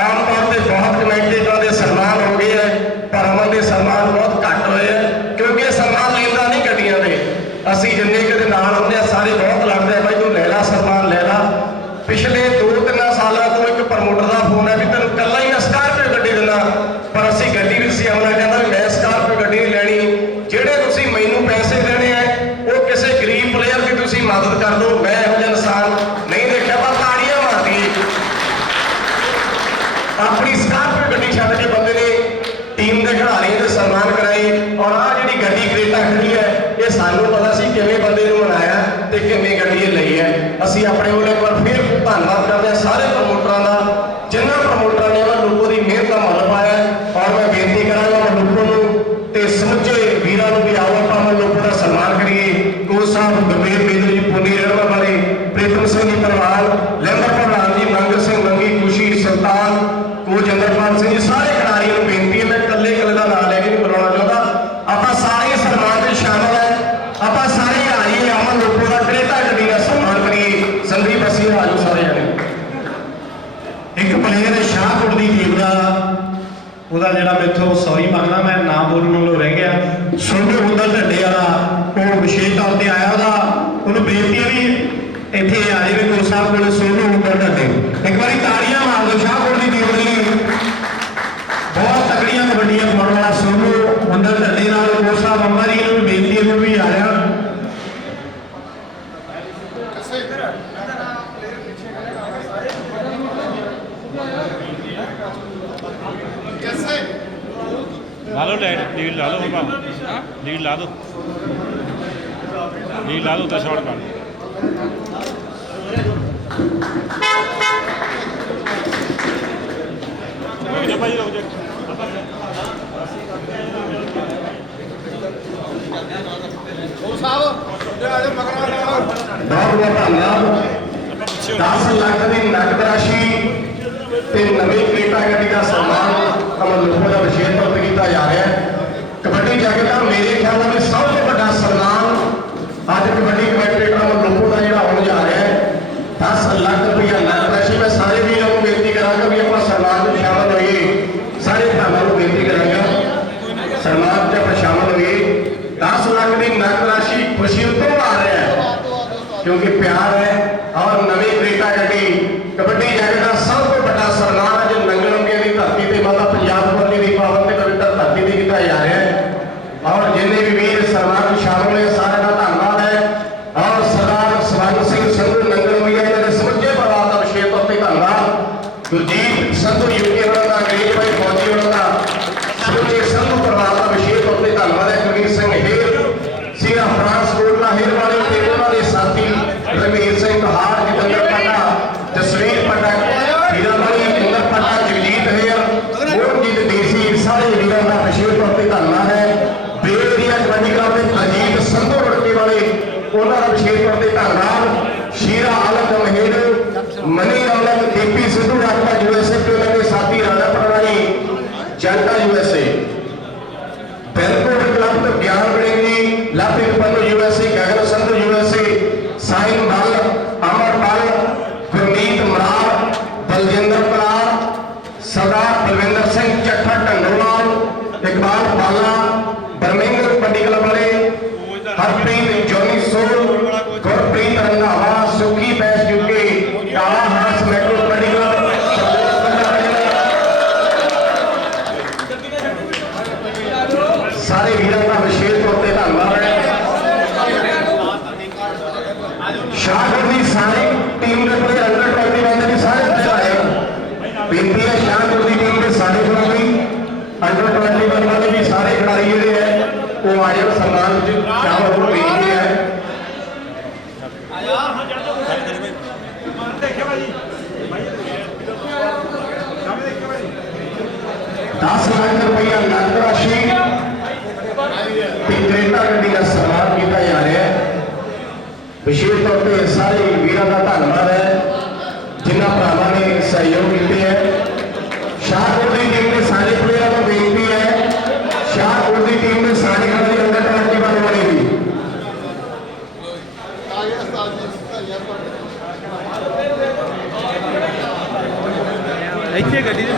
आम तौर पर बहुत कमेंटेटरां दे सन्मान हो गए हैं, पर अमन दे सन्मान बहुत घट होए हैं, क्योंकि सन्मान लेंदा नहीं गड्डियां दे। असीं जिन्ने कदे नाल आउंदे आ सारे बहुत लड़दे भाई तूं ले ला सन्मान ले ला। पिछले 2-3 सालों तो एक प्रमोटर का फोन है भी तेन कला ही मैं स्कार्पियो गड्डी देना, पर असीं गड्डी भी सी अमला कहता भी मैं स्कार्पियो गड्डी नहीं लैनी, जेड़े तुसीं मैनूं पैसे देने हैं वो किसी गरीब प्लेयर की तुसीं मदद कर दो। मैं इहो जिहा इंसान नहीं देखा, पर ताड़ियां मारदी अपनी स्कार्पियो गड्डी छड्ड के बंदे ने टीम के खिडारियों के सन्मान कराए। और आ जिहड़ी गड्डी क्रेटा खड़ी है ये सानूं पता सी किवें बंदे नूं मनाया ते किवें गड्डी लई है। असीं अपने वल्लों एक बार फिर धन्नवाद करते हैं सारे प्रमोटरां दा, जिन्हां प्रमोटरां ने अमन लूपो दी मेहनत का मुੱਲ पाया। और मैं बेनती करांगा अमन लूपो नूं ते समुचे वीरां नूं भी आओ आपां अमन लूपो दा सन्मान करिए। कोच साहब गुरमेल बेदू जी, पुनी रेड़वा वाले, प्रीतम सिंह जी परवाल, लैंबर प्रधान जी, मंग सिंह मंगी, खुशी सुल्तान, कोच इंद्रपाल सिंह जी, सारे खिडारियों नूं बेनती है। मैं कल्ले कल्ले दा नाम लैके नहीं बुलाउणा चाहुंदा, आपां सारे सन्मान विच शामिल है। आपां सारे आइए अमन लूपो दा क्रेटा गड्डी दा सन्मान करिए। संदीप बसी आजो सारे जने। एक प्लेयर शाहपुर की टीम का ਉਹਦਾ ਜਿਹੜਾ ਮੈਥੋਂ ਸੌਰੀ ਮੰਗਦਾ ਮੈਂ ਨਾਮ ਬੋਲਣ ਵੱਲੋਂ ਰਹਿ ਗਿਆ, ਸੋਨੂ ਹੁੰਦਲ ਢੱਡੇ ਵਾਲਾ, ਉਹ ਵਿਸ਼ੇਸ਼ ਤੌਰ ਤੇ ਆਇਆ ਉਹਦਾ ਉਹਨੂੰ ਬੇਨਤੀ ਹੈ ਵੀ ਇੱਥੇ ਆ ਜਾਵੇ ਕੋਚ ਸਾਹਿਬ ਕੋਲ ਸੋਨੂ ਹੁੰਦਲ ਢੱਡੇ। ਇੱਕ ਵਾਰੀ ਤਾੜੀਆਂ ਮਾਰ ਦਿਓ ਸ਼ਾਹਪੁਰ ਦੀ ਟੀਮ ਲਈ, ਬਹੁਤ ਤਕੜੀਆਂ ਕਬੱਡੀਆਂ ਪਾਉਣ ਵਾਲਾ ਸੋਨੂ ਹੁੰਦਲ ਢੱਡੇ ਨਾਲ ਕੋਚ ਸਾਹਿਬ ਅੰਮਾ ਜੀ ਨੂੰ ਬੇਨਤੀ ਹੈ ਵੀ ਆ ਰਿਹਾ। ला लो लीड ला लो लीड ला दो तो शॉर्ट कर भाई बहुत धन्यवाद। 10 लाख की नकद राशि नवी क्रेटा गड्डी का सम्मान अमन लूपो का विशेष तौर पर किया जा रहा है। कबड्डी जगत का मेरे ख्याल में सब तो बड़ा सम्मान अज कबड्डी कमेंटेटर अमन लूपो का जोड़ा होने जा रहा है। 10 लाख रुपया नकद राशि। मैं सारे वीरों को बेनती करांगा भी अपना सम्मान में शामिल होइए, सारे भरावां को बेनती करांगा सम्मान में आप शामिल होइए। 10 लाख की नकद राशि खुशी तो आ रहा है क्योंकि प्यार है। और नवी क्रेटा गड्डी कबड्डी जगत का सब तो बड़ा सम्मान है जो नंगलों की धरती जंटा यूएसए, बिल्कुल क्लब तो ज्ञान बड़ेगी, लपित पन्नू यूएसए, गगन संधू यूएसए, साइन बल, अमर बल, गुरमीत मरार, बलजिंदर बरार, सरदार बलविंदर सिंह चट्ठा ढंडोलाल, इकबाल बाला, बर्मिंघम कबड्डी क्लब वाले, हरप्रीत जॉनी सोल, गुरप्रीत रंधावा, सुखी बैस यूके, काला हास मैक्रो कबड्डी क्लब, सारे वीरों का विशेष तौर पर धन्यवाद है। शाहपुर की सारी टीम के प्लेयर अंडर 21 के सारे प्लेयर आए। बेनती है शाहपुर की टीम के सारे खिलाड़ी अंडर 21 वाले भी सारे खिलाड़ी जोड़े हैं वो आ जाए सम्मान शाहपुर बेनती है। 10 लाख रुपया नकद राशि क्रेटा गड्डी का सम्मान किया जा रहा है। विशेष तौर पर सारे वीरों का धन्यवाद है जिन्होंने भरावां ने सहयोग किए है। शाहपुर की टीम के सारे प्लेयरों को बेनती है, शाहपुर की टीम में सारे खिलाड़ी अंडर 21 वाले भी ਇੱਥੇ ਗੱਡੀ ਦੇ